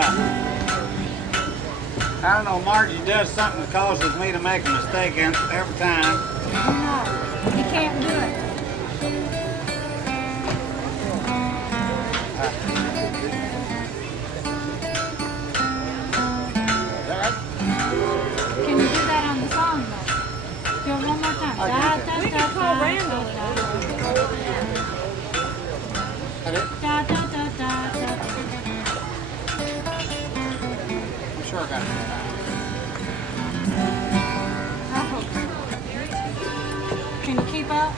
I don't know, Margie does something that causes me to make a mistake in every time. You can't do it. Can you do that on the song though? Do it one more time. We can call Randall. I'm sure I got it. Can you keep up?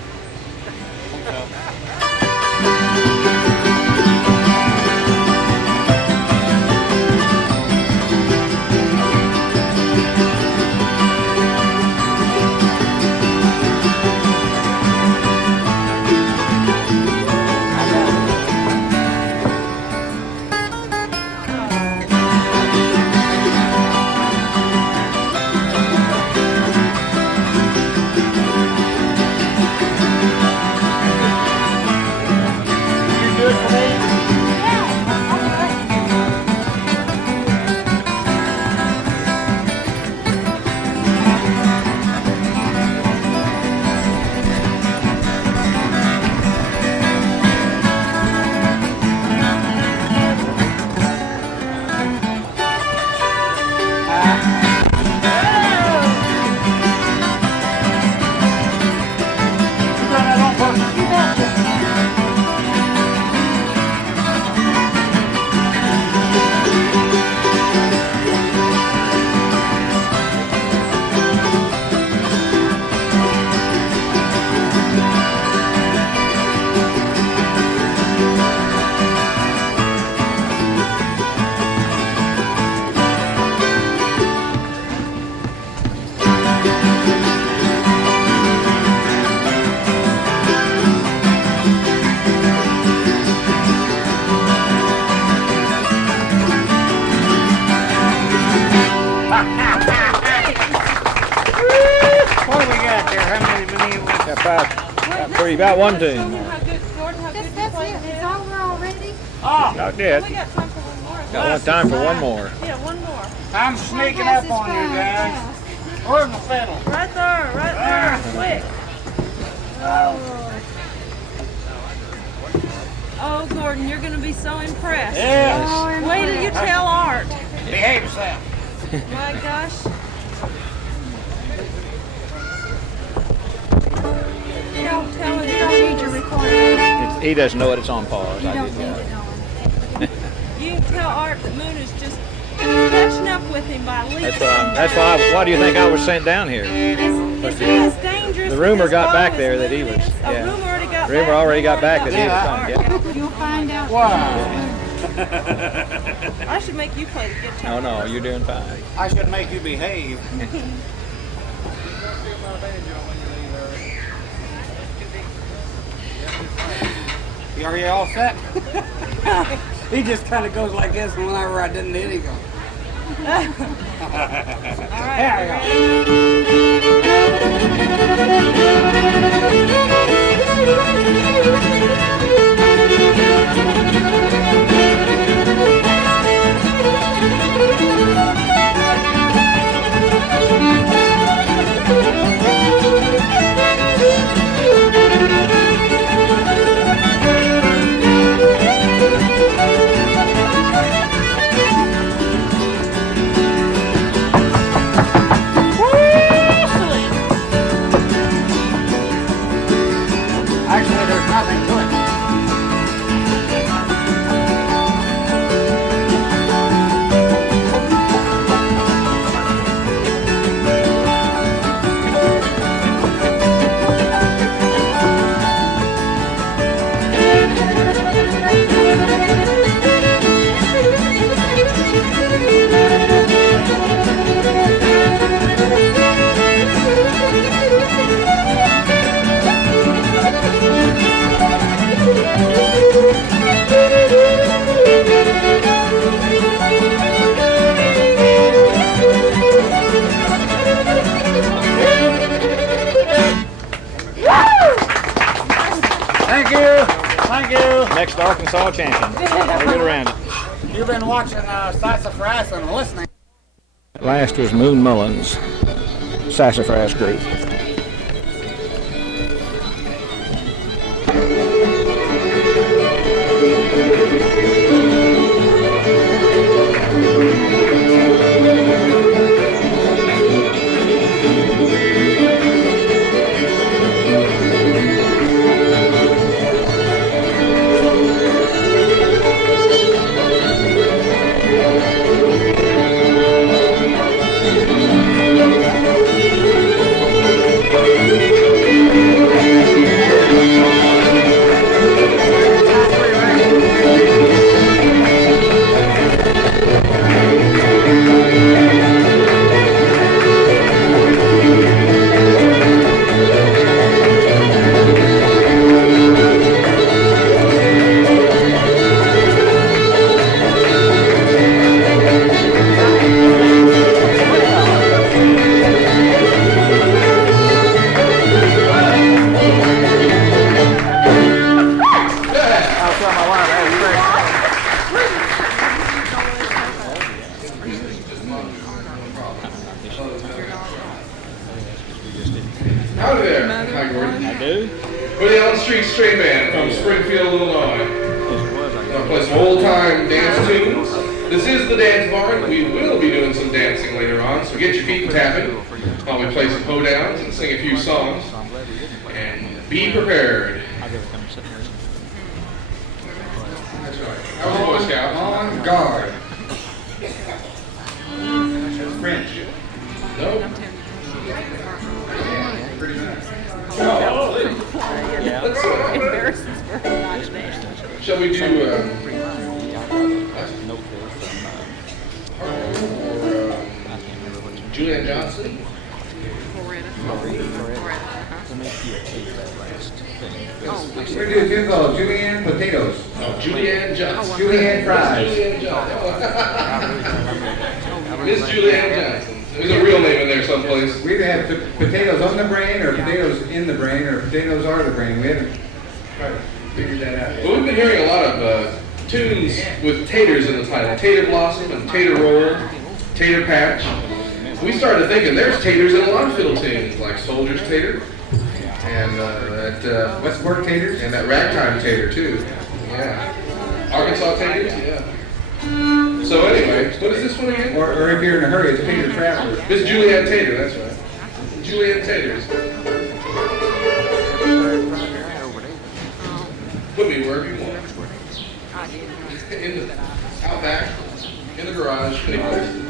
Three, about one tune. That's it. It's over already. Not yet. We got time for one more. Got one time for one more. Yeah, one more. I'm sneaking up on you guys. Where's my fiddle? Right there, right there. Quick. Oh, Gordon, you're going to be so impressed. Yes. Wait till you tell Art. Behave yourself. My gosh. Don't tell him. You don't need your recording. He doesn't know it. It's on pause. You I don't did need that. it on. You can tell Art that Moon is just catching up with him by leaps. That's why. Why do you think I was sent down here? Is he as dangerous? The rumor with got his back bow there as that he Moon was. is? Yeah. A rumor already got Rumor back. already got back that he was. Yeah. You'll find out. I should make you play the guitar. Oh no, you're doing fine. I should make you behave. Are you all set? He just kind of goes like this, and whenever I didn't hit, he goes. Next Arkansas champion. We'll get around it. You've been watching Sassafras and listening. Last was Moon Mullins, Sassafras Group. Shall we do Julian Johnson? We're going to do two called Julienne potatoes. Oh, Julianne Johnson. Julianne fries. Julianne Johnson. Miss Julianne Johnson. There's a real name in there someplace. We either have potatoes on the brain or potatoes in the brain or potatoes are the brain. We haven't quite figured that out yet. Well, we've been hearing a lot of tunes with taters in the title. Tater Blossom and Tater Roar, Tater Patch. We started thinking there's taters in a lot of fiddle tunes, like Soldier's Tater, and that Westport Taters, and that Ragtime Tater too. Yeah, Arkansas Taters. Yeah. So anyway, what is this one again? Or if you're in a hurry, it's Tater Traveler. This is Julianne Tater. That's right. Julianne Taters. Put me wherever you want. In the out back, in the garage, any place.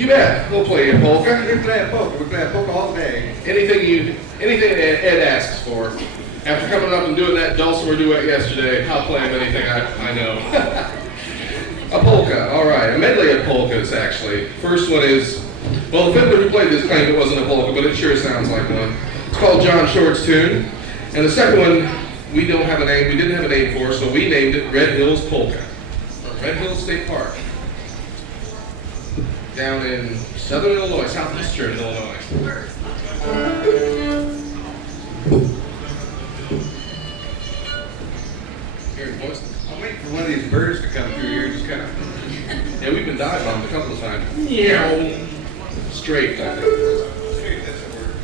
You bet. We'll play a polka. We play a polka. We play a polka all day. Anything Ed asks for. After coming up and doing that dulcimer duet yesterday, I'll play him anything I know. A polka. All right. A medley of polkas, actually. First one is, well, the fiddler who played this claimed it wasn't a polka, but it sure sounds like one. It's called John Short's Tune. And the second one, we don't have a name. We didn't have a name for, so we named it Red Hills Polka. From Red Hills State Park. Down in southern Illinois, southeastern Illinois. Hearing voices. I'm waiting for one of these birds to come through here, just kind of. Yeah, we've been dive bombed a couple of times. Yeah. Straight, I think. Straight, that's the word.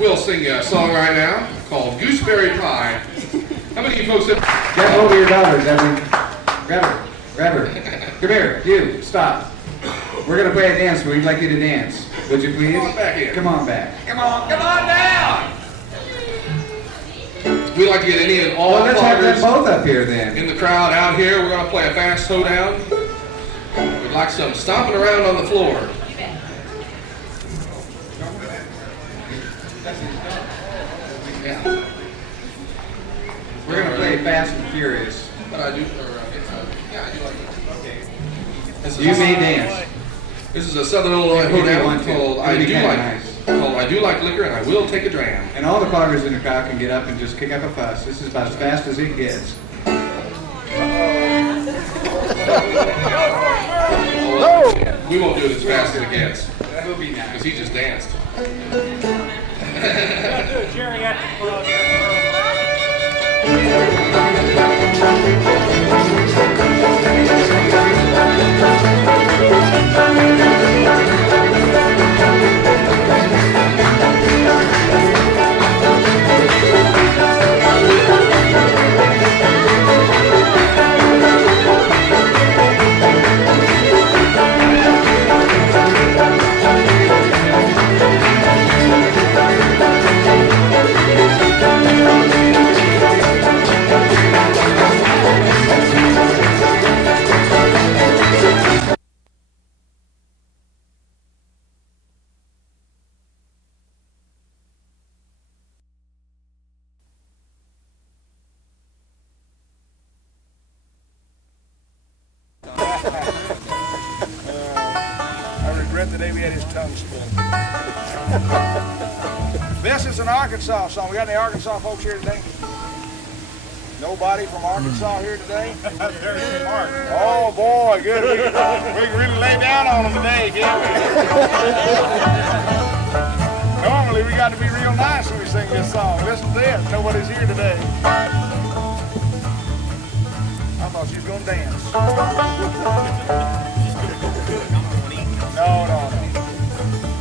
We'll sing a song right now called Gooseberry Pie. How many of you folks have... Get over your daughter, Devin. Grab her. Grab her. Come here. You. Stop. We're going to play a dance. We'd like you to dance. Would you please? Come on back here. Come on back. Come on down! We'd like to get any and all well, let's have them cloggers both up here then. in the crowd out here. We're going to play a fast hoedown. We'd like some stomping around on the floor. Yeah. We're going to play Fast and Furious. But I do, yeah, I do like it. Okay. You may dance. This is a Southern Illinois hoedown called I Do Like Liquor and I Will Take a Dram. And all the cloggers in the crowd can get up and just kick up a fuss. This is about as fast as it gets. We won't do it as fast as it gets. That will be nice. Because he just danced. We'll do a geriatric plug. I regret the day we had his tongue split. This is an Arkansas song. We got any Arkansas folks here today? Nobody from Arkansas here today? Oh boy, good. We can really lay down on them today, can't we? Normally we got to be real nice when we sing this song. Listen to this. Nobody's here today. I thought she was going to dance. No.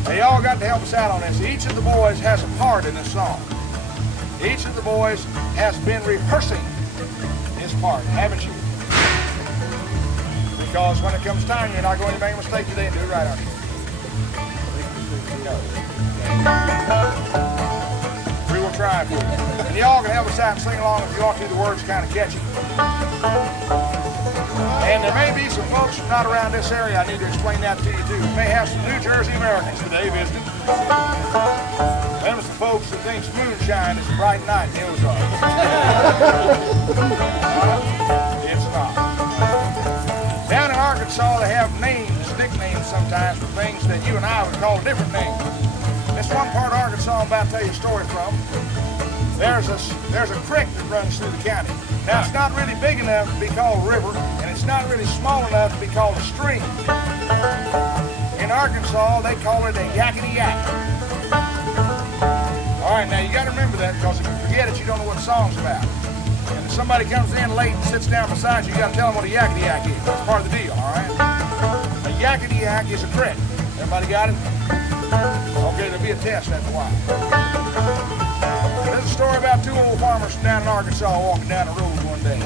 They all got to help us out on this. Each of the boys has a part in this song. Each of the boys has been rehearsing his part, haven't you? Because when it comes time, you're not going to make a mistake today and do it right, are you? No. We will try for you. And y'all can help us out and sing along if you want to. The words kind of catchy. And there may be some folks not around this area. I need to explain that to you too. We may have some New Jersey Americans today visiting. Them are some folks that think moonshine is a bright night in the Ozarks. It's not. Down in Arkansas, they have names, nicknames sometimes for things that you and I would call a different name. This one part of Arkansas I'm about to tell you a story from. There's a creek that runs through the county. Now, it's not really big enough to be called a river, and it's not really small enough to be called a stream. In Arkansas, they call it a yakety yak. All right, now you got to remember that, because if you forget it, you don't know what the song's about. And if somebody comes in late and sits down beside you, you got to tell them what a yakety yak is. That's part of the deal, all right? A yakety yak is a creek. Everybody got it? Okay, there'll be a test after a while. There's a story about two old farmers from down in Arkansas walking down the road one day.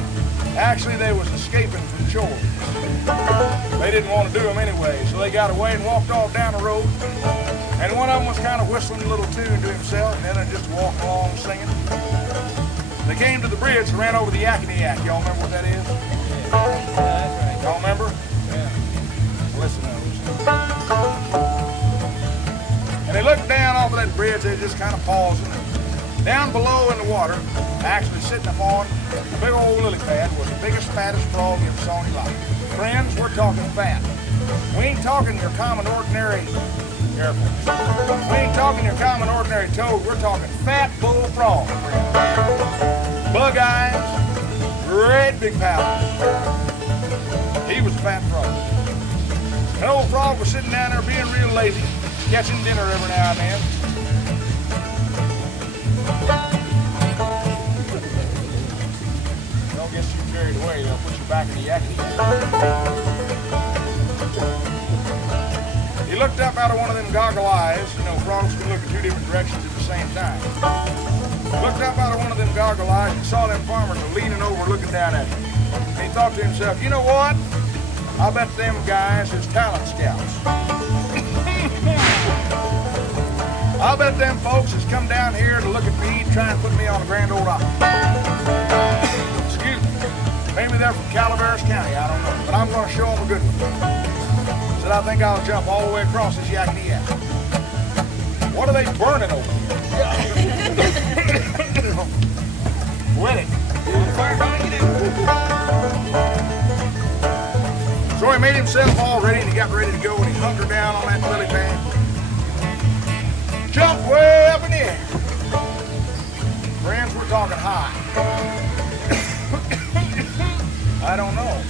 Actually, they was escaping from chores. They didn't want to do them anyway, so they got away and walked off down the road. And one of them was kind of whistling a little tune to himself, and then they just walked along singing. They came to the bridge and ran over the yakety yak. Y'all remember what that is? Y'all remember? Yeah. Listen to those. And they looked down off of that bridge. They just kind of pausing. Down below in the water, actually sitting upon a big old lily pad, was the biggest, fattest frog you ever saw in your life. Friends, we're talking fat. We ain't talking your common, ordinary, careful. We ain't talking your common, ordinary toad. We're talking fat bull frog, friends. Bug eyes, great big pouch. He was a fat frog. An old frog was sitting down there being real lazy, catching dinner every now and then. Don't get too carried away, they'll put you back in the yakety. He looked up out of one of them goggle eyes. You know, frogs can look in two different directions at the same time. He looked up out of one of them goggle eyes and saw them farmers leaning over looking down at him. And he thought to himself, you know what? I bet them guys is talent scouts. I bet them folks has come down here to look at me and try and put me on the Grand Old Opry. Excuse me. Maybe they're from Calaveras County, I don't know. But I'm going to show them a good one. Said I think I'll jump all the way across this yakety yak. What are they burning over here? Quit it. So he made himself all ready and he got ready to go and he hunkered down on that lily pad. Jumped way up in the air. Friends, we're talking high. I don't know.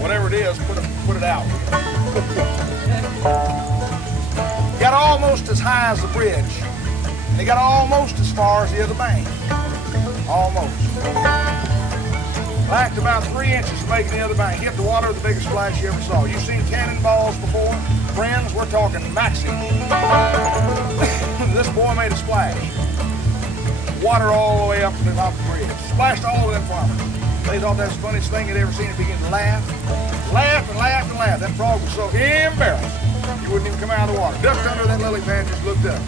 Whatever it is, put it out. almost as high as the bridge. And he got almost as far as the other bank. Almost. Lacked about 3 inches to making the other bank. Hit the water with the biggest splash you ever saw. You've seen cannonballs before? Friends, we're talking maxi. This boy made a splash. Water all the way up to the top of the bridge. Splashed all over them farmers. They thought that's the funniest thing they'd ever seen. It began to laugh. Laughed and laughed and laughed. That frog was so embarrassed, he wouldn't even come out of the water. Ducked under that lily pad and just looked up.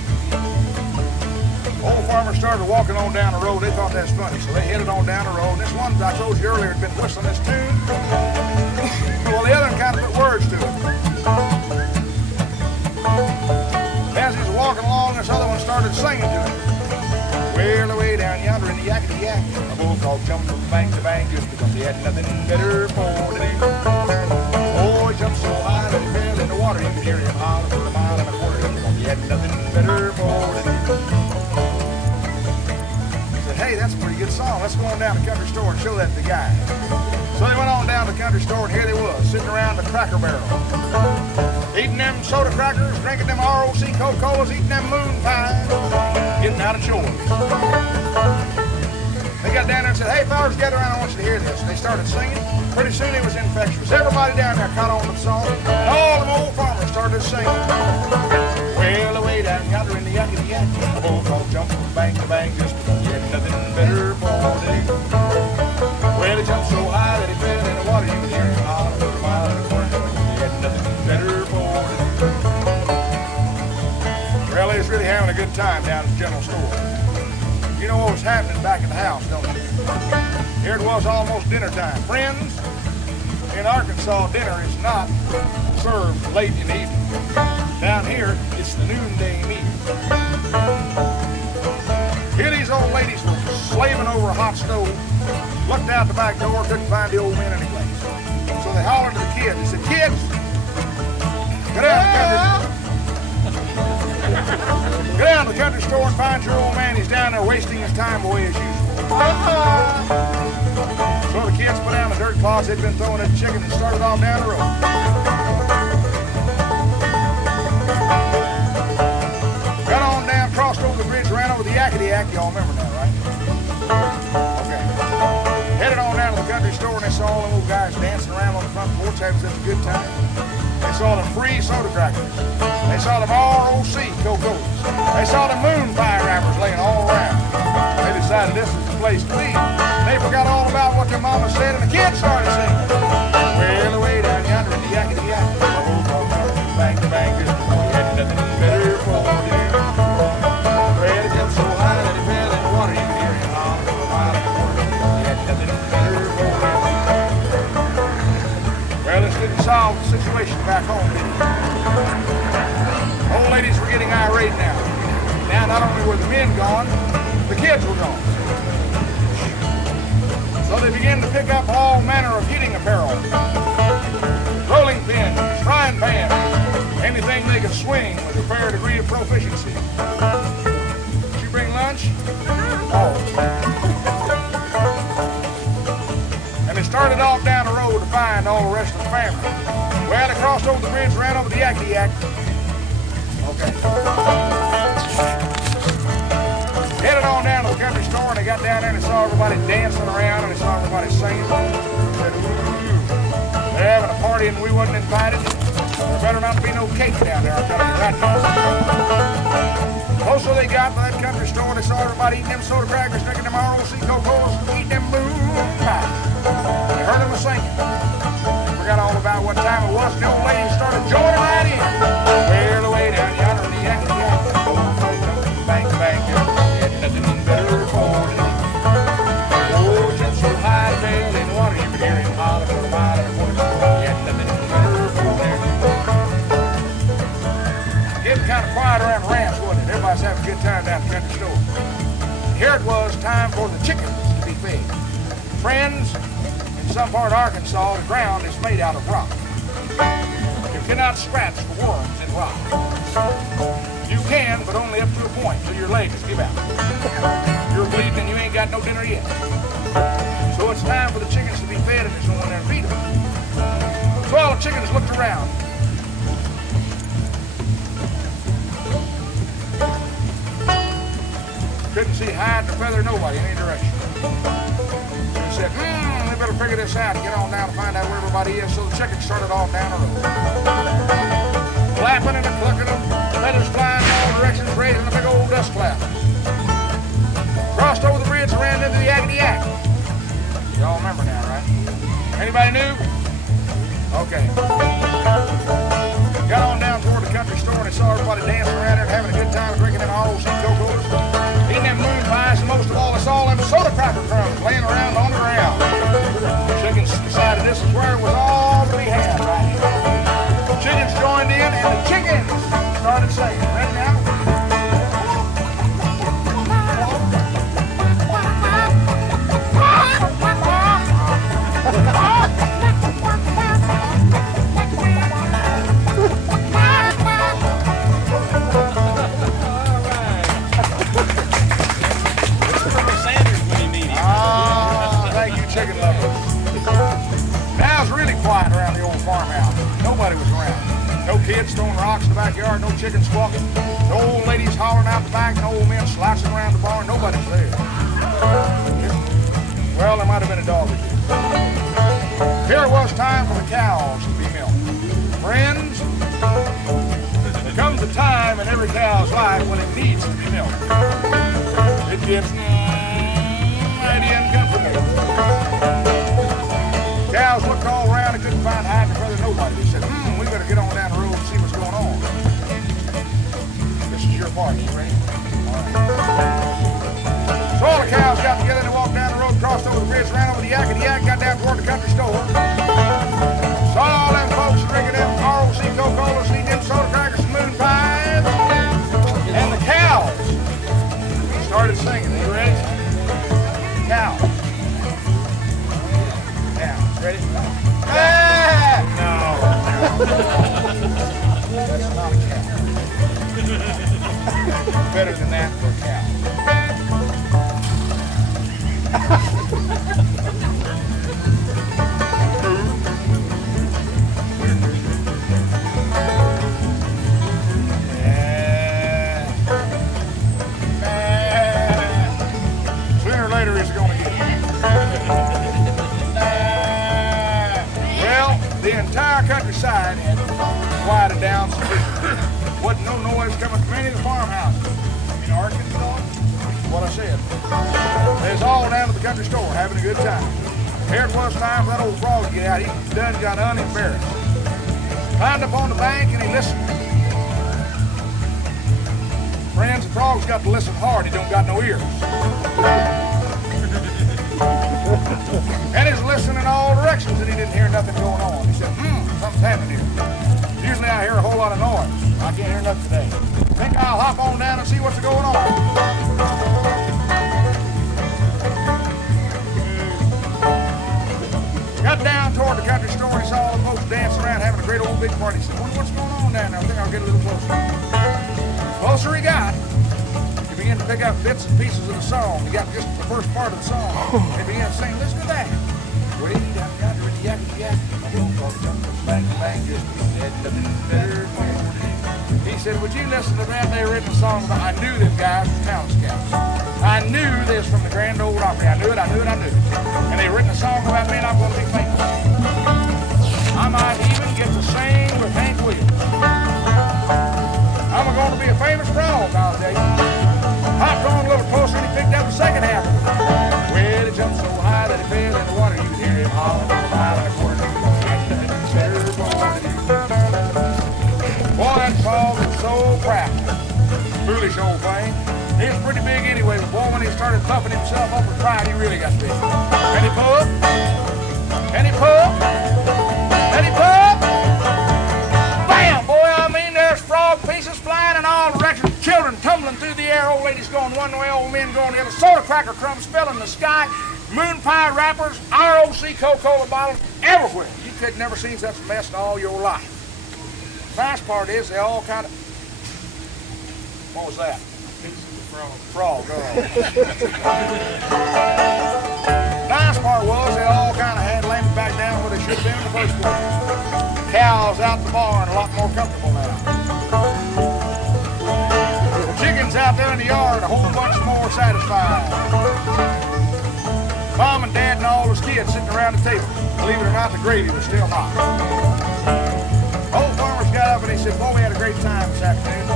Old farmers started walking on down the road. They thought that's funny, so they headed on down the road. And this one, I told you earlier, had been whistling this tune. Well, the other one kind of put words to it. As he was walking along, this other one started singing to him. Well, away down yonder in the yakety yak, a bullfrog jumped from bank to bank just because he had nothing better for to do. Oh, he jumped so high that he fell in the water. You could hear him holler for a mile and a quarter because he had nothing better for to do. He said, hey, that's a pretty good song. Let's go on down to the country store and show that to the guy. So they went on down to the country store, and here they was, sitting around the Cracker Barrel. Eating them soda crackers, drinking them ROC Coca-Colas, eating them moon pies, getting out of chores. They got down there and said, hey, fellas, gather around, I want you to hear this. They started singing. Pretty soon it was infectious. Everybody down there caught on to the song, and all them old farmers started singing. Well, away down yonder in the yakety yak, a bullfrog jumped from bank to bank just because he had nothing better for to do. Well, he jumped so high that he fell in the water. You could hear him holler for a mile and a quarter. He had nothing better for to do. Well, they was really having a good time down at the general store. You know what was happening back in the house, don't you? Here it was almost dinner time. Friends, in Arkansas, dinner is not served late in the evening. Down here, it's the noonday meal. Here these old ladies were slaving over a hot stove, looked out the back door, couldn't find the old men anyplace. So they hollered to the kids. They said, kids, get out of the country. Get down to the country store and find your old man. He's down there wasting his time away as usual. So the kids put down the dirt clods they'd been throwing at the chicken and started off down the road. Got on down, crossed over the bridge, ran over the yakety yak. Y'all remember that, right? Okay. Headed on down to the country store and they saw all them old guys dancing around on the front porch having such a good time. They saw them free soda crackers. They saw them ROC Coca-Colas. They saw the moon pie wrappers laying all around. They decided this is the place to be. They forgot all about what their mama said and the kids started singing. Well, away down yonder in the yakety yak, a bullfrog jumped from bank to bank just because he had nothing better for to do. Well, he jumped so high that he fell in the water. You could hear him holler for a mile and a quarter. He had nothing better for to do. Well, this didn't solve the situation back home, did it? Old ladies were getting irate now. Now, not only were the men gone, the kids were gone. So they began to pick up all manner of heating apparel. Rolling pins, frying pans, anything they could swing with a fair degree of proficiency. Did you bring lunch? Oh. And they started off down the road to find all the rest of the family. Well, they crossed over the bridge, ran over the yakety yak. Okay. Headed on down to the country store, and they got down there and they saw everybody dancing around and they saw everybody singing. Said, ooh, they're having a party and we wasn't invited. There better not be no cake down there, I'll tell you that much. Closer they got to that country store, they saw everybody eating them soda crackers, drinking them ROC Coca-Colas, eating them moon pies. They heard them singing. They forgot all about what time it was, and the old lady started joining right in. Well, away down yonder in the yakety yak, bank to bank, had nothing better for to do. Oh, jumped so high it fell in the water, you could hear him holler for a mile and a quarter. He had nothing better for to do. Getting kind of quiet around the ranch, wasn't it? Everybody's having a good time down at the country store. Here it was time for the chickens to be fed. Friends, in some part of Arkansas, the ground is made out of rock. You cannot scratch for worms in rock. You can, but only up to a point till your legs give out. You're bleeding and you ain't got no dinner yet. So it's time for the chickens to be fed and there's no one there to feed them. So all the chickens looked around. see hide or feather nobody in any direction. They said, we better figure this out and get on down to find out where everybody is. So the chickens started off down the road. Flapping and clucking them, feathers flying in all directions, raising a big old dust cloud. Crossed over the bridge and ran into the Yakety Yak. Y'all remember now, right? Anybody new? Okay. Got on down toward the country store and they saw everybody dancing around there, having a good time, drinking them ROC Cocos, eating them moon pies, and most of all, they saw them soda cracker crumbs laying around on the ground. Chickens decided this is where it was all to be had right here. Chickens joined in, and the chickens started singing. Ready now? Chicken lovers. Now it's really quiet around the old farmhouse. Nobody was around. No kids throwing rocks in the backyard, no chickens squawking, no old ladies hollering out the back, no old men slouching around the barn. Nobody's there. Well, there might have been a dog or two. Here it was time for the cows to be milked. Friends, there comes a time in every cow's life when it needs to be milked. It gets mighty uncomfortable. Cows looked all around and couldn't find hide or feather nobody. They said, we better get on down the road and see what's going on. This is your part, you ready? All right. So all the cows got together and walked down the road, crossed over the bridge, ran over the Yakety Yak, got down toward the country store. Saw all them folks drinking them ROC Coca-Colas, eating them soda crackers and moon pies. And the cows started singing. Are you ready? Cows. Cows. Ready? Ah! No. That's not a cow. Better than that for a cow. Sooner or later he's going to get it. Well, the entire countryside had quieted down sufficiently. Wasn't no noise coming from any of the farmhouses. In Arkansas, what I said. They was all down at the country store having a good time. Here it was time for that old frog to get out. He done got unembarrassed. Climbed up on the bank and he listened. Friends, the frog's got to listen hard. He don't got no ears. And he's listening in all directions and he didn't hear nothing going on. He said, something's happening here. Usually I hear a whole lot of noise. I can't hear nothing today. Think I'll hop on down and see what's going on. Got down toward the country store and he saw all the folks dancing around having a great old big party. He said, wonder what's going on down there. I think I'll get a little closer. The closer he got, he began to pick out bits and pieces of the song. He got just the first part of the song. He began to sing, listen to that. Way down yonder in the Yakety Yak. Bang, bang, just better. He said, would you listen to that? They written a song about, I knew them guys were talent scouts. I knew this from the Grand Ole Opry. I knew it, I knew it, I knew it. And they written a song about me and I'm going to be famous. I might even get to sing with Hank Williams. I'm going to be a famous frog, I'll tell you. Hopped on a little closer and he picked up the second half of it. Well, he jumped so high that he fell in the water. You could hear him hollering on the mile and a quarter. Boy, that frog was so proud. Foolish old thing. He was pretty big anyway, but boy, when he started puffing himself up with pride, he really got big. And he pulled, and he pulled, and he pulled. Bam! Boy, I mean, there's frog pieces flying in all directions, children tumbling through the air, old ladies going one way, old men going the other, soda cracker crumbs fell in the sky, moon pie wrappers, ROC Coca-Cola bottles, everywhere. You could never seen such a mess in all your life. The nice part is they all kind of, what was that? Frog. Nice part was they all kind of had landed back down where they should have been in the first place. Cows out the barn, a lot more comfortable now. The chickens out there in the yard, a whole bunch more were satisfied. Mom and Dad and all those kids sitting around the table. Believe it or not, the gravy was still hot. Old farmers got up and they said, boy, we had a great time this afternoon.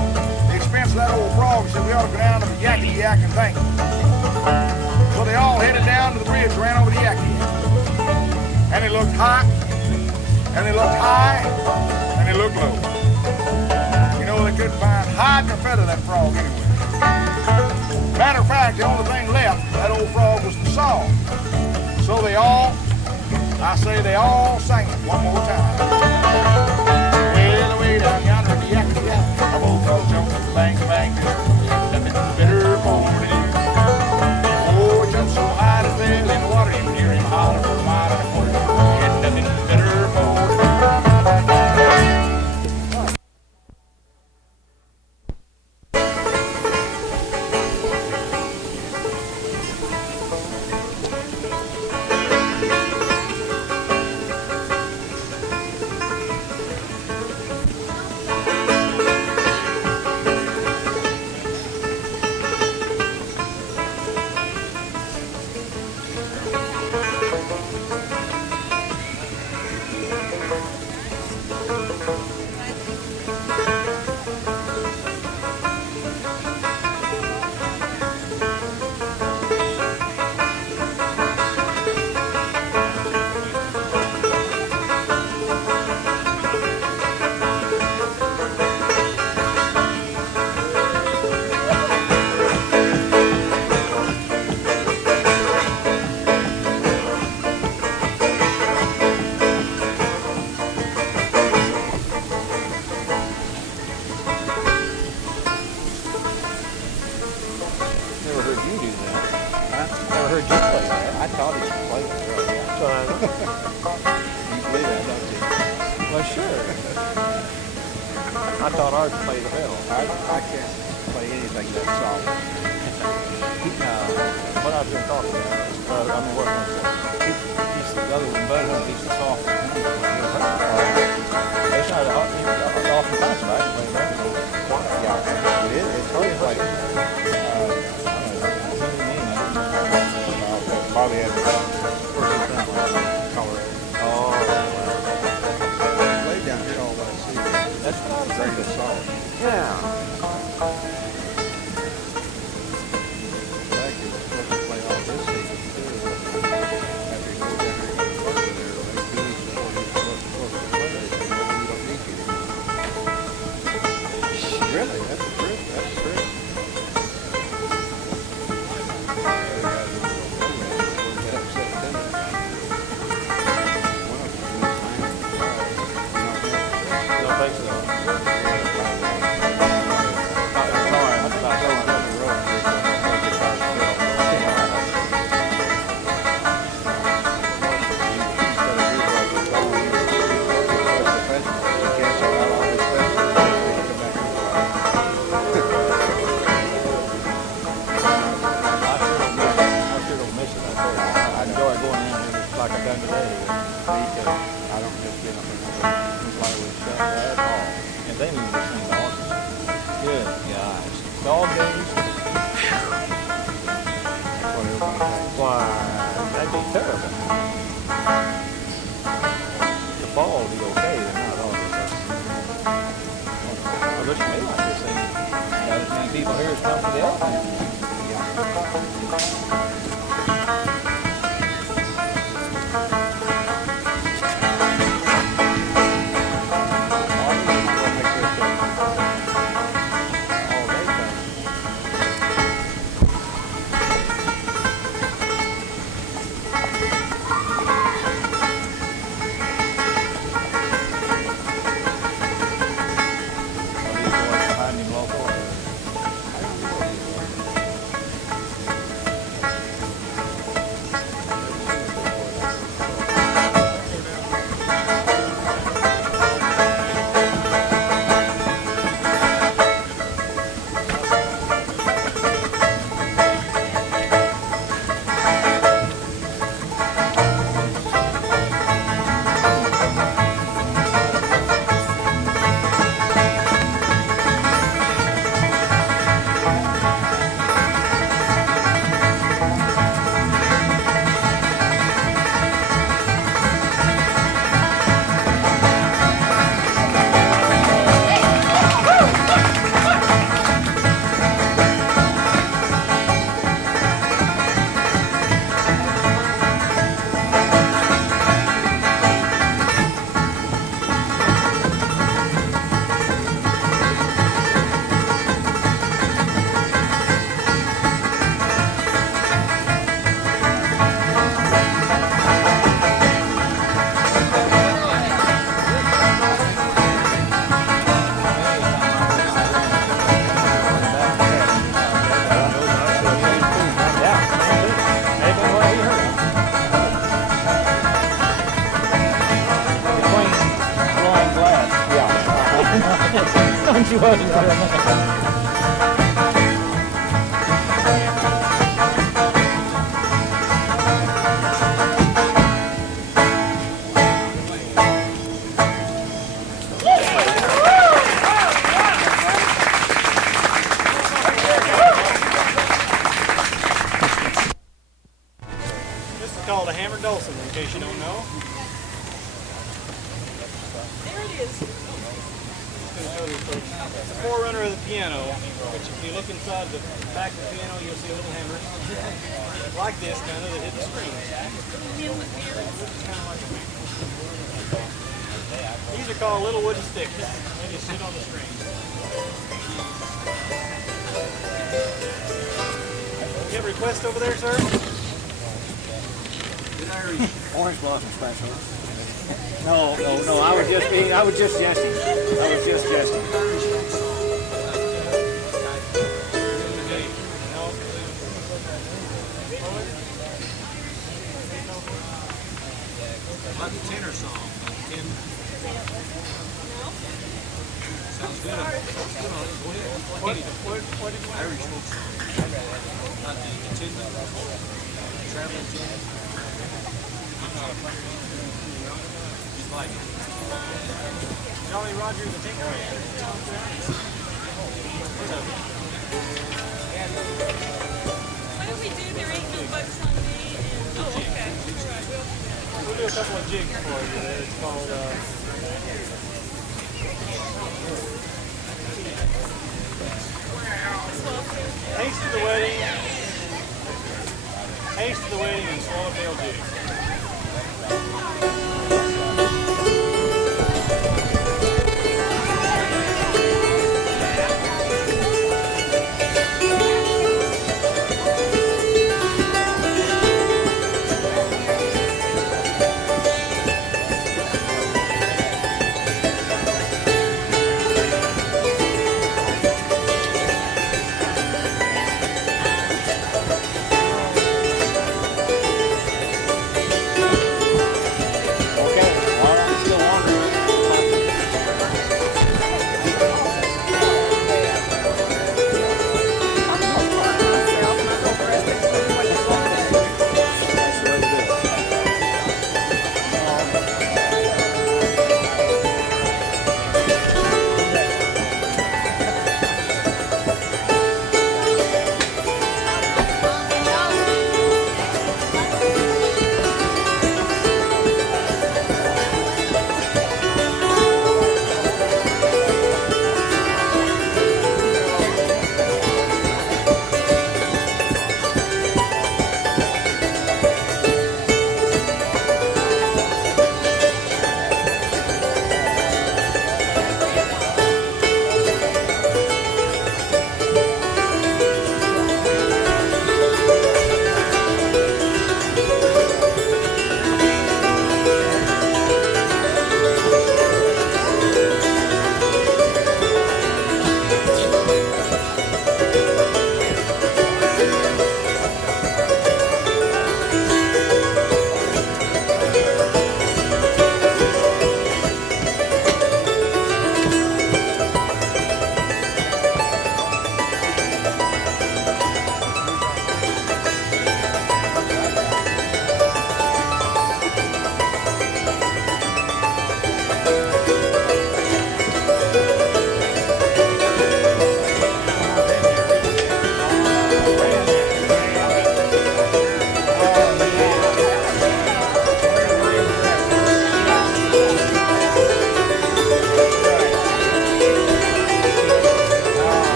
The expense of that old frog said we ought to go down to the Yakety Yak and thank him. So they all headed down to the bridge, ran over the Yakety Yak. And they looked high, and they looked high, and they looked low. You know, they couldn't find hide nor feather that frog anywhere. Matter of fact, the only thing left, that old frog, was the song. So they all, I say they all sang it one more time. Well, away down yonder, the Yakety Yak, a old frog jumped from the bank, bang, and then the bitter cold air. Oh, it jumped so high to fell in the water, you can hear him holler for a mile and a quarter. And then the bitter cold air. she wasn't for a minute. Called a hammered dulcimer, in case you don't know. There it is. It's a forerunner of the piano, which if you look inside the back of the piano, you'll see a little hammer. Like this, kind of, that hit the strings. These are called little wooden sticks. They just sit on the strings. You have a request over there, sir? Orange blossom special. No. I was just jesting. I was just jesting. Like a tenor song. Sounds good. What Irish folk song. Not the attendant. Traveling tenor. Just like it. Jolly Roger the Tinker. What did we do? There ain't no bugs on me. And, oh, okay. Right. We'll do a couple of jigs for you. It's called Haste to the Wedding and Swallowtail Jig.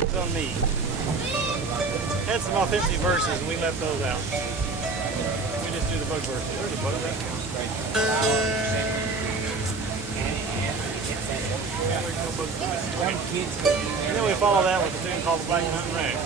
It's on me. Had some authentic verses and we left those out. We just do the bug verses. There's a bug there. And then we follow that with a tune called the Black Mountain Rag.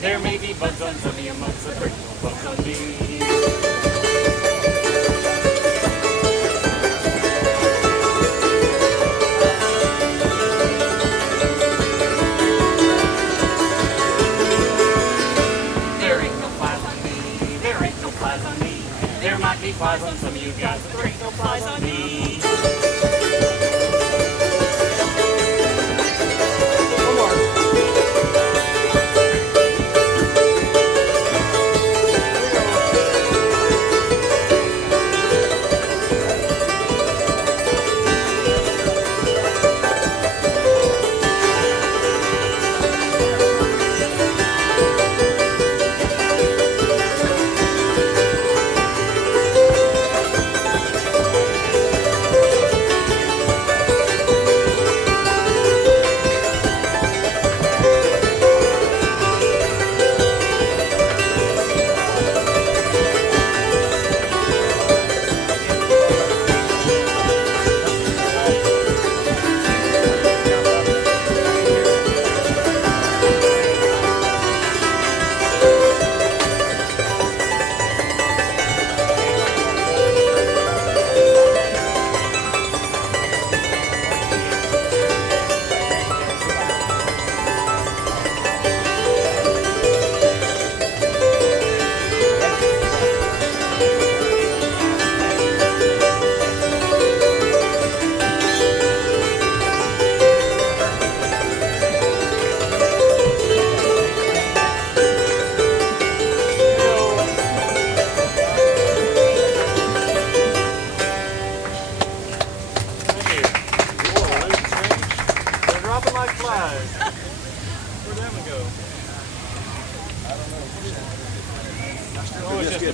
There may be bugs on some of your mugs, but there ain't no bugs on me. There ain't no flies on me. There ain't no flies on me. There might be flies on some of you guys, but there ain't no flies on me.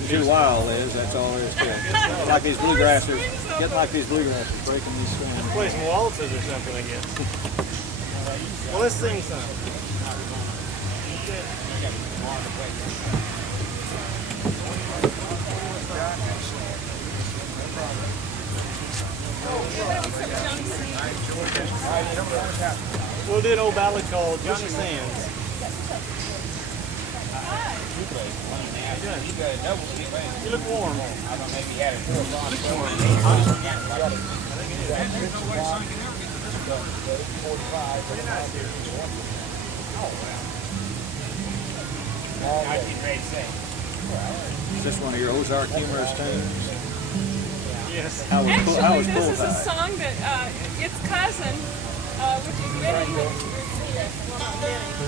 Too wild, Liz. That's all there is to it. Like these bluegrassers, getting like these bluegrassers, breaking these strings. Play some waltzes or something, I guess. Well, let's sing some. We'll do an old ballad called Johnny Sands. You look warm. I don't maybe had it for a long Is this one of your Ozark humorous tunes? Yes. Actually, this is a song that its cousin, which is many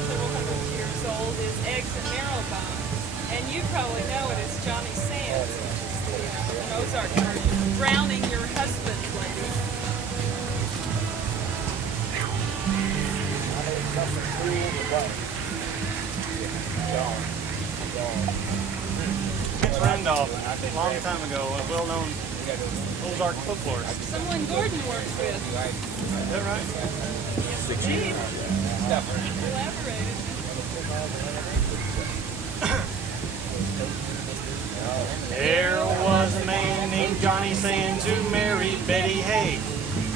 several hundred years old, is Eggs and Marrowbone. And you probably know it as Johnny Sands, which is an Ozark version. Drowning your husband, lady. It's Randolph, a long time ago, a well-known Ozark folklorist. Someone Gordon worked with. Is that right? Yes, indeed. Collaborated. There was a man named Johnny Sands who married Betty Hay.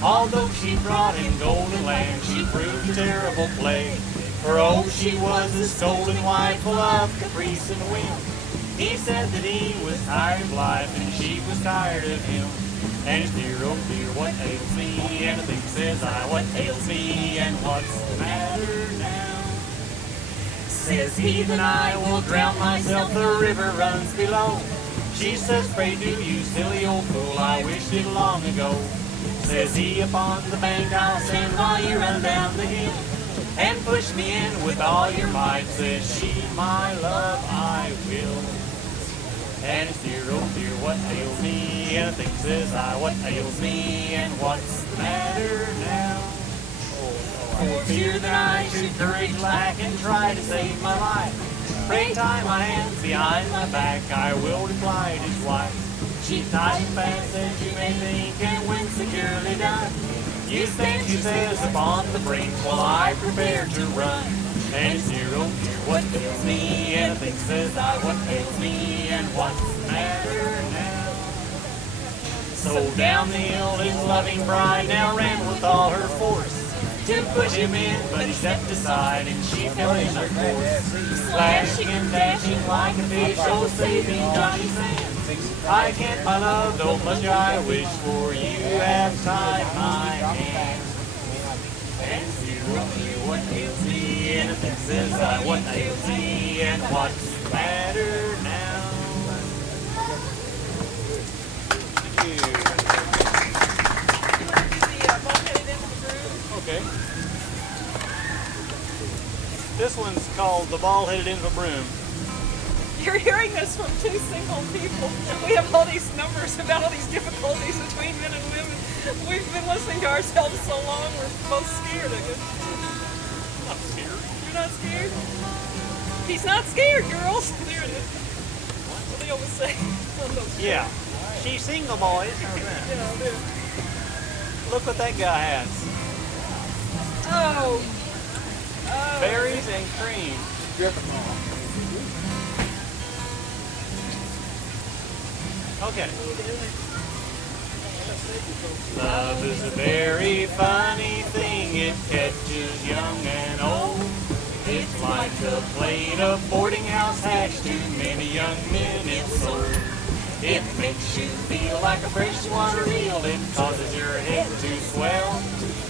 Although she brought him golden land, she proved a terrible plague. For oh, she was this golden wife full of caprice and whim. He said that he was tired of life and she was tired of him. And it's dear, oh dear, what ails me? Anything says I, what ails me? And what's the matter now? Says he, then I will drown myself, the river runs below. She says, pray do you silly old fool, I wished it long ago. Says he, upon the bank I'll stand while you run down the hill. and push me in with all your might. Says she, my love, I will. And it's dear, oh dear, what ails me? And I think, says I, what ails me? And what's the matter now? For fear that I should courage lack and try to save my life, pray tie my hands behind my back, I will reply to his wife. She tied fast as you may think, and when securely done, you stand, she says, upon the brink while I prepare to run. And it's dear, oh dear, what ails me? And I think, says I, what ails me? And what's the matter now? So down the hill his loving bride now ran with all her force to push him in, but he stepped aside and she fell in her course. Slashing and dashing like a fish, oh saving Johnny's hands. I can't, my love, though much I wish, for you have tied my hands. And you, what ails me? And if it says I, what ails me? And what's the matter now? Thank you. Okay. This one's called The Bald-Headed End of a Broom. You're hearing this from two single people. We have all these numbers about all these difficulties between men and women. We've been listening to ourselves so long, we're both scared, I guess. I'm not scared. You're not scared? He's not scared, girls. There it is. What do they always say? Yeah. She's single, boys. Yeah, I do. Look what that guy has. Oh. Berries and cream. Okay. Love is a very funny thing. It catches young and old. It's like a plate of boarding house hash. Too many young men it's sold. It makes you feel like a freshwater eel. It causes your head to swell.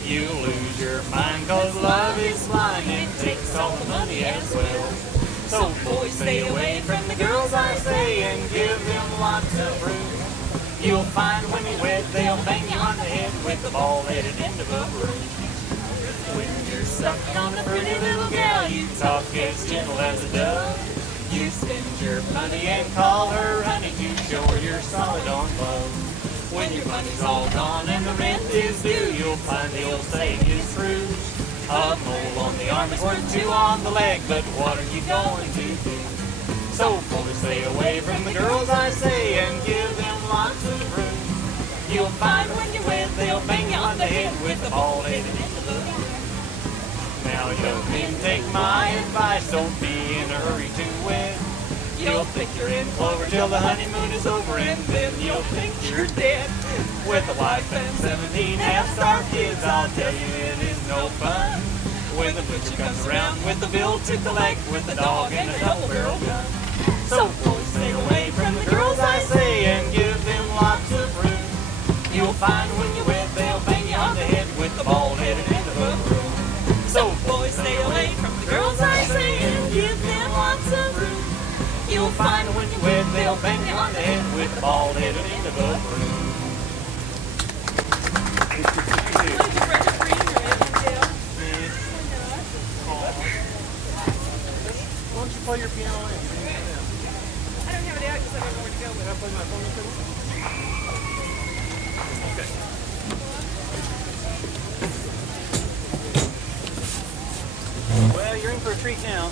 You lose your mind cause love is blind. It takes all the money as well. So boys, stay away from the girls, I say, and give them lots of room. You'll find when you wed, they'll bang you on the head with the bald-headed end of a broom. When you're sucked on a pretty little gal, you talk as gentle as a dove. You spend your money and call her honey to show her you're solid on love. When your money's all gone and the rent is due, you'll find the old saying is true. A mole on the arm is worth two on the leg, but what are you going to do? So boys, stay away from the girls, I say, and give them lots of room. You'll find when you wed, they'll bang you on the head with the bald-headed end of a broom. Now young men, take my advice, don't be in a hurry to wed. You'll think you're in clover till the honeymoon is over, and then you'll think you're dead. With a wife and 17 half-starved kids, I'll tell you it is no fun. When the butcher comes around with a bill to collect, with a dog and a double-barrel gun. So boys, stay away from the girls, I say, and give them lots of room. You'll find when you wed, they'll bang you on the head with the bald-headed end of a broom. So boys, stay away from the girls, I say, and give them lots of room. You'll find when you wed, they'll bang you on the head with the bald-headed end of a broom. Why don't you play your piano in? I don't have it out because I don't know where to go with it. Can I play my phone up there? Okay. Well, you're in for a treat now.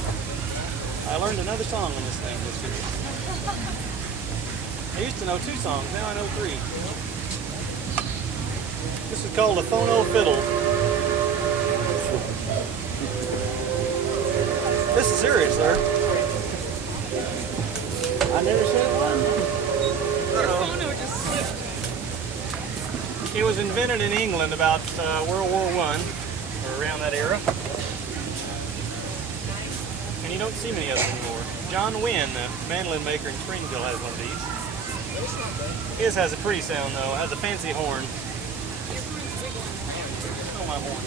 I learned another song on this thing this year. I used to know 2 songs, now I know 3. This is called a phono fiddle. This is serious, sir. I never said one. Your phono just slipped. It was invented in England about World War I, or around that era. And you don't see many of them anymore. John Wynn, the mandolin maker in Springfield, has one of these. His has a pretty sound though, has a fancy horn. Oh, my horn.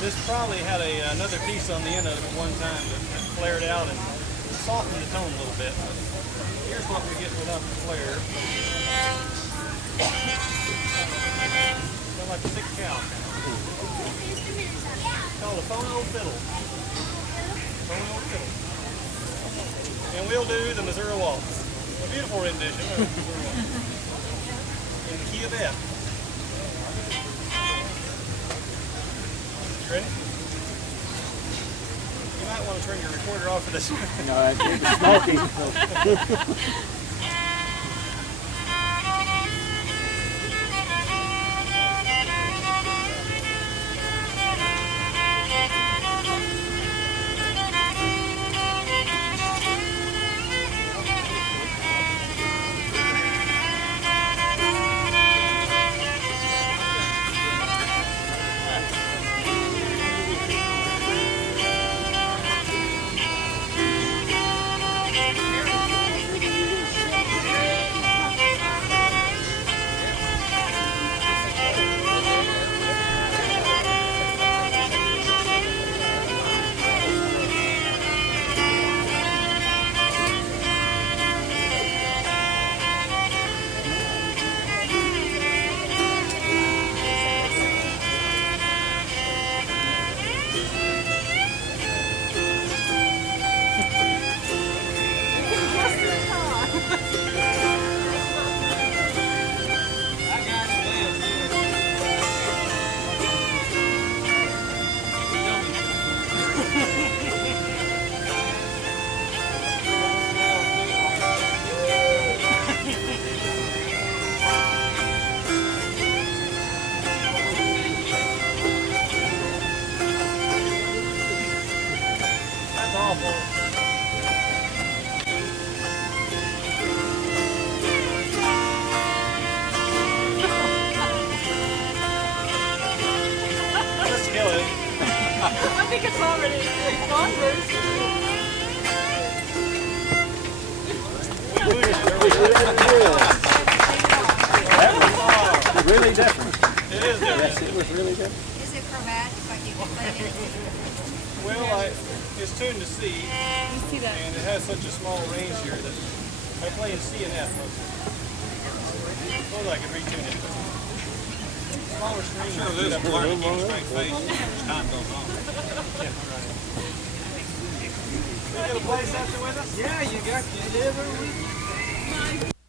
This probably had another piece on the end of it at one time that flared out and soften the tone a little bit. But here's what we get without the flare. Sound like a sick cow. It's called a phono fiddle. Phono fiddle. And we'll do the Missouri Waltz. A beautiful rendition of the Missouri Waltz. In the key of F. You ready? You might want to turn your recorder off for this one. No, it's smoky. I think it's already gone, Bruce. That was really different. It is different. Yes, it was really different. Is it chromatic? Like you can play it? Well, it's tuned to C, and it has such a small range here that I play in C and F mostly. Suppose I could retune it. Smaller strings. Sure, this is learning to keep a straight face as time goes on. Yeah, right. You got a place after with us? Yeah, you got to live every week.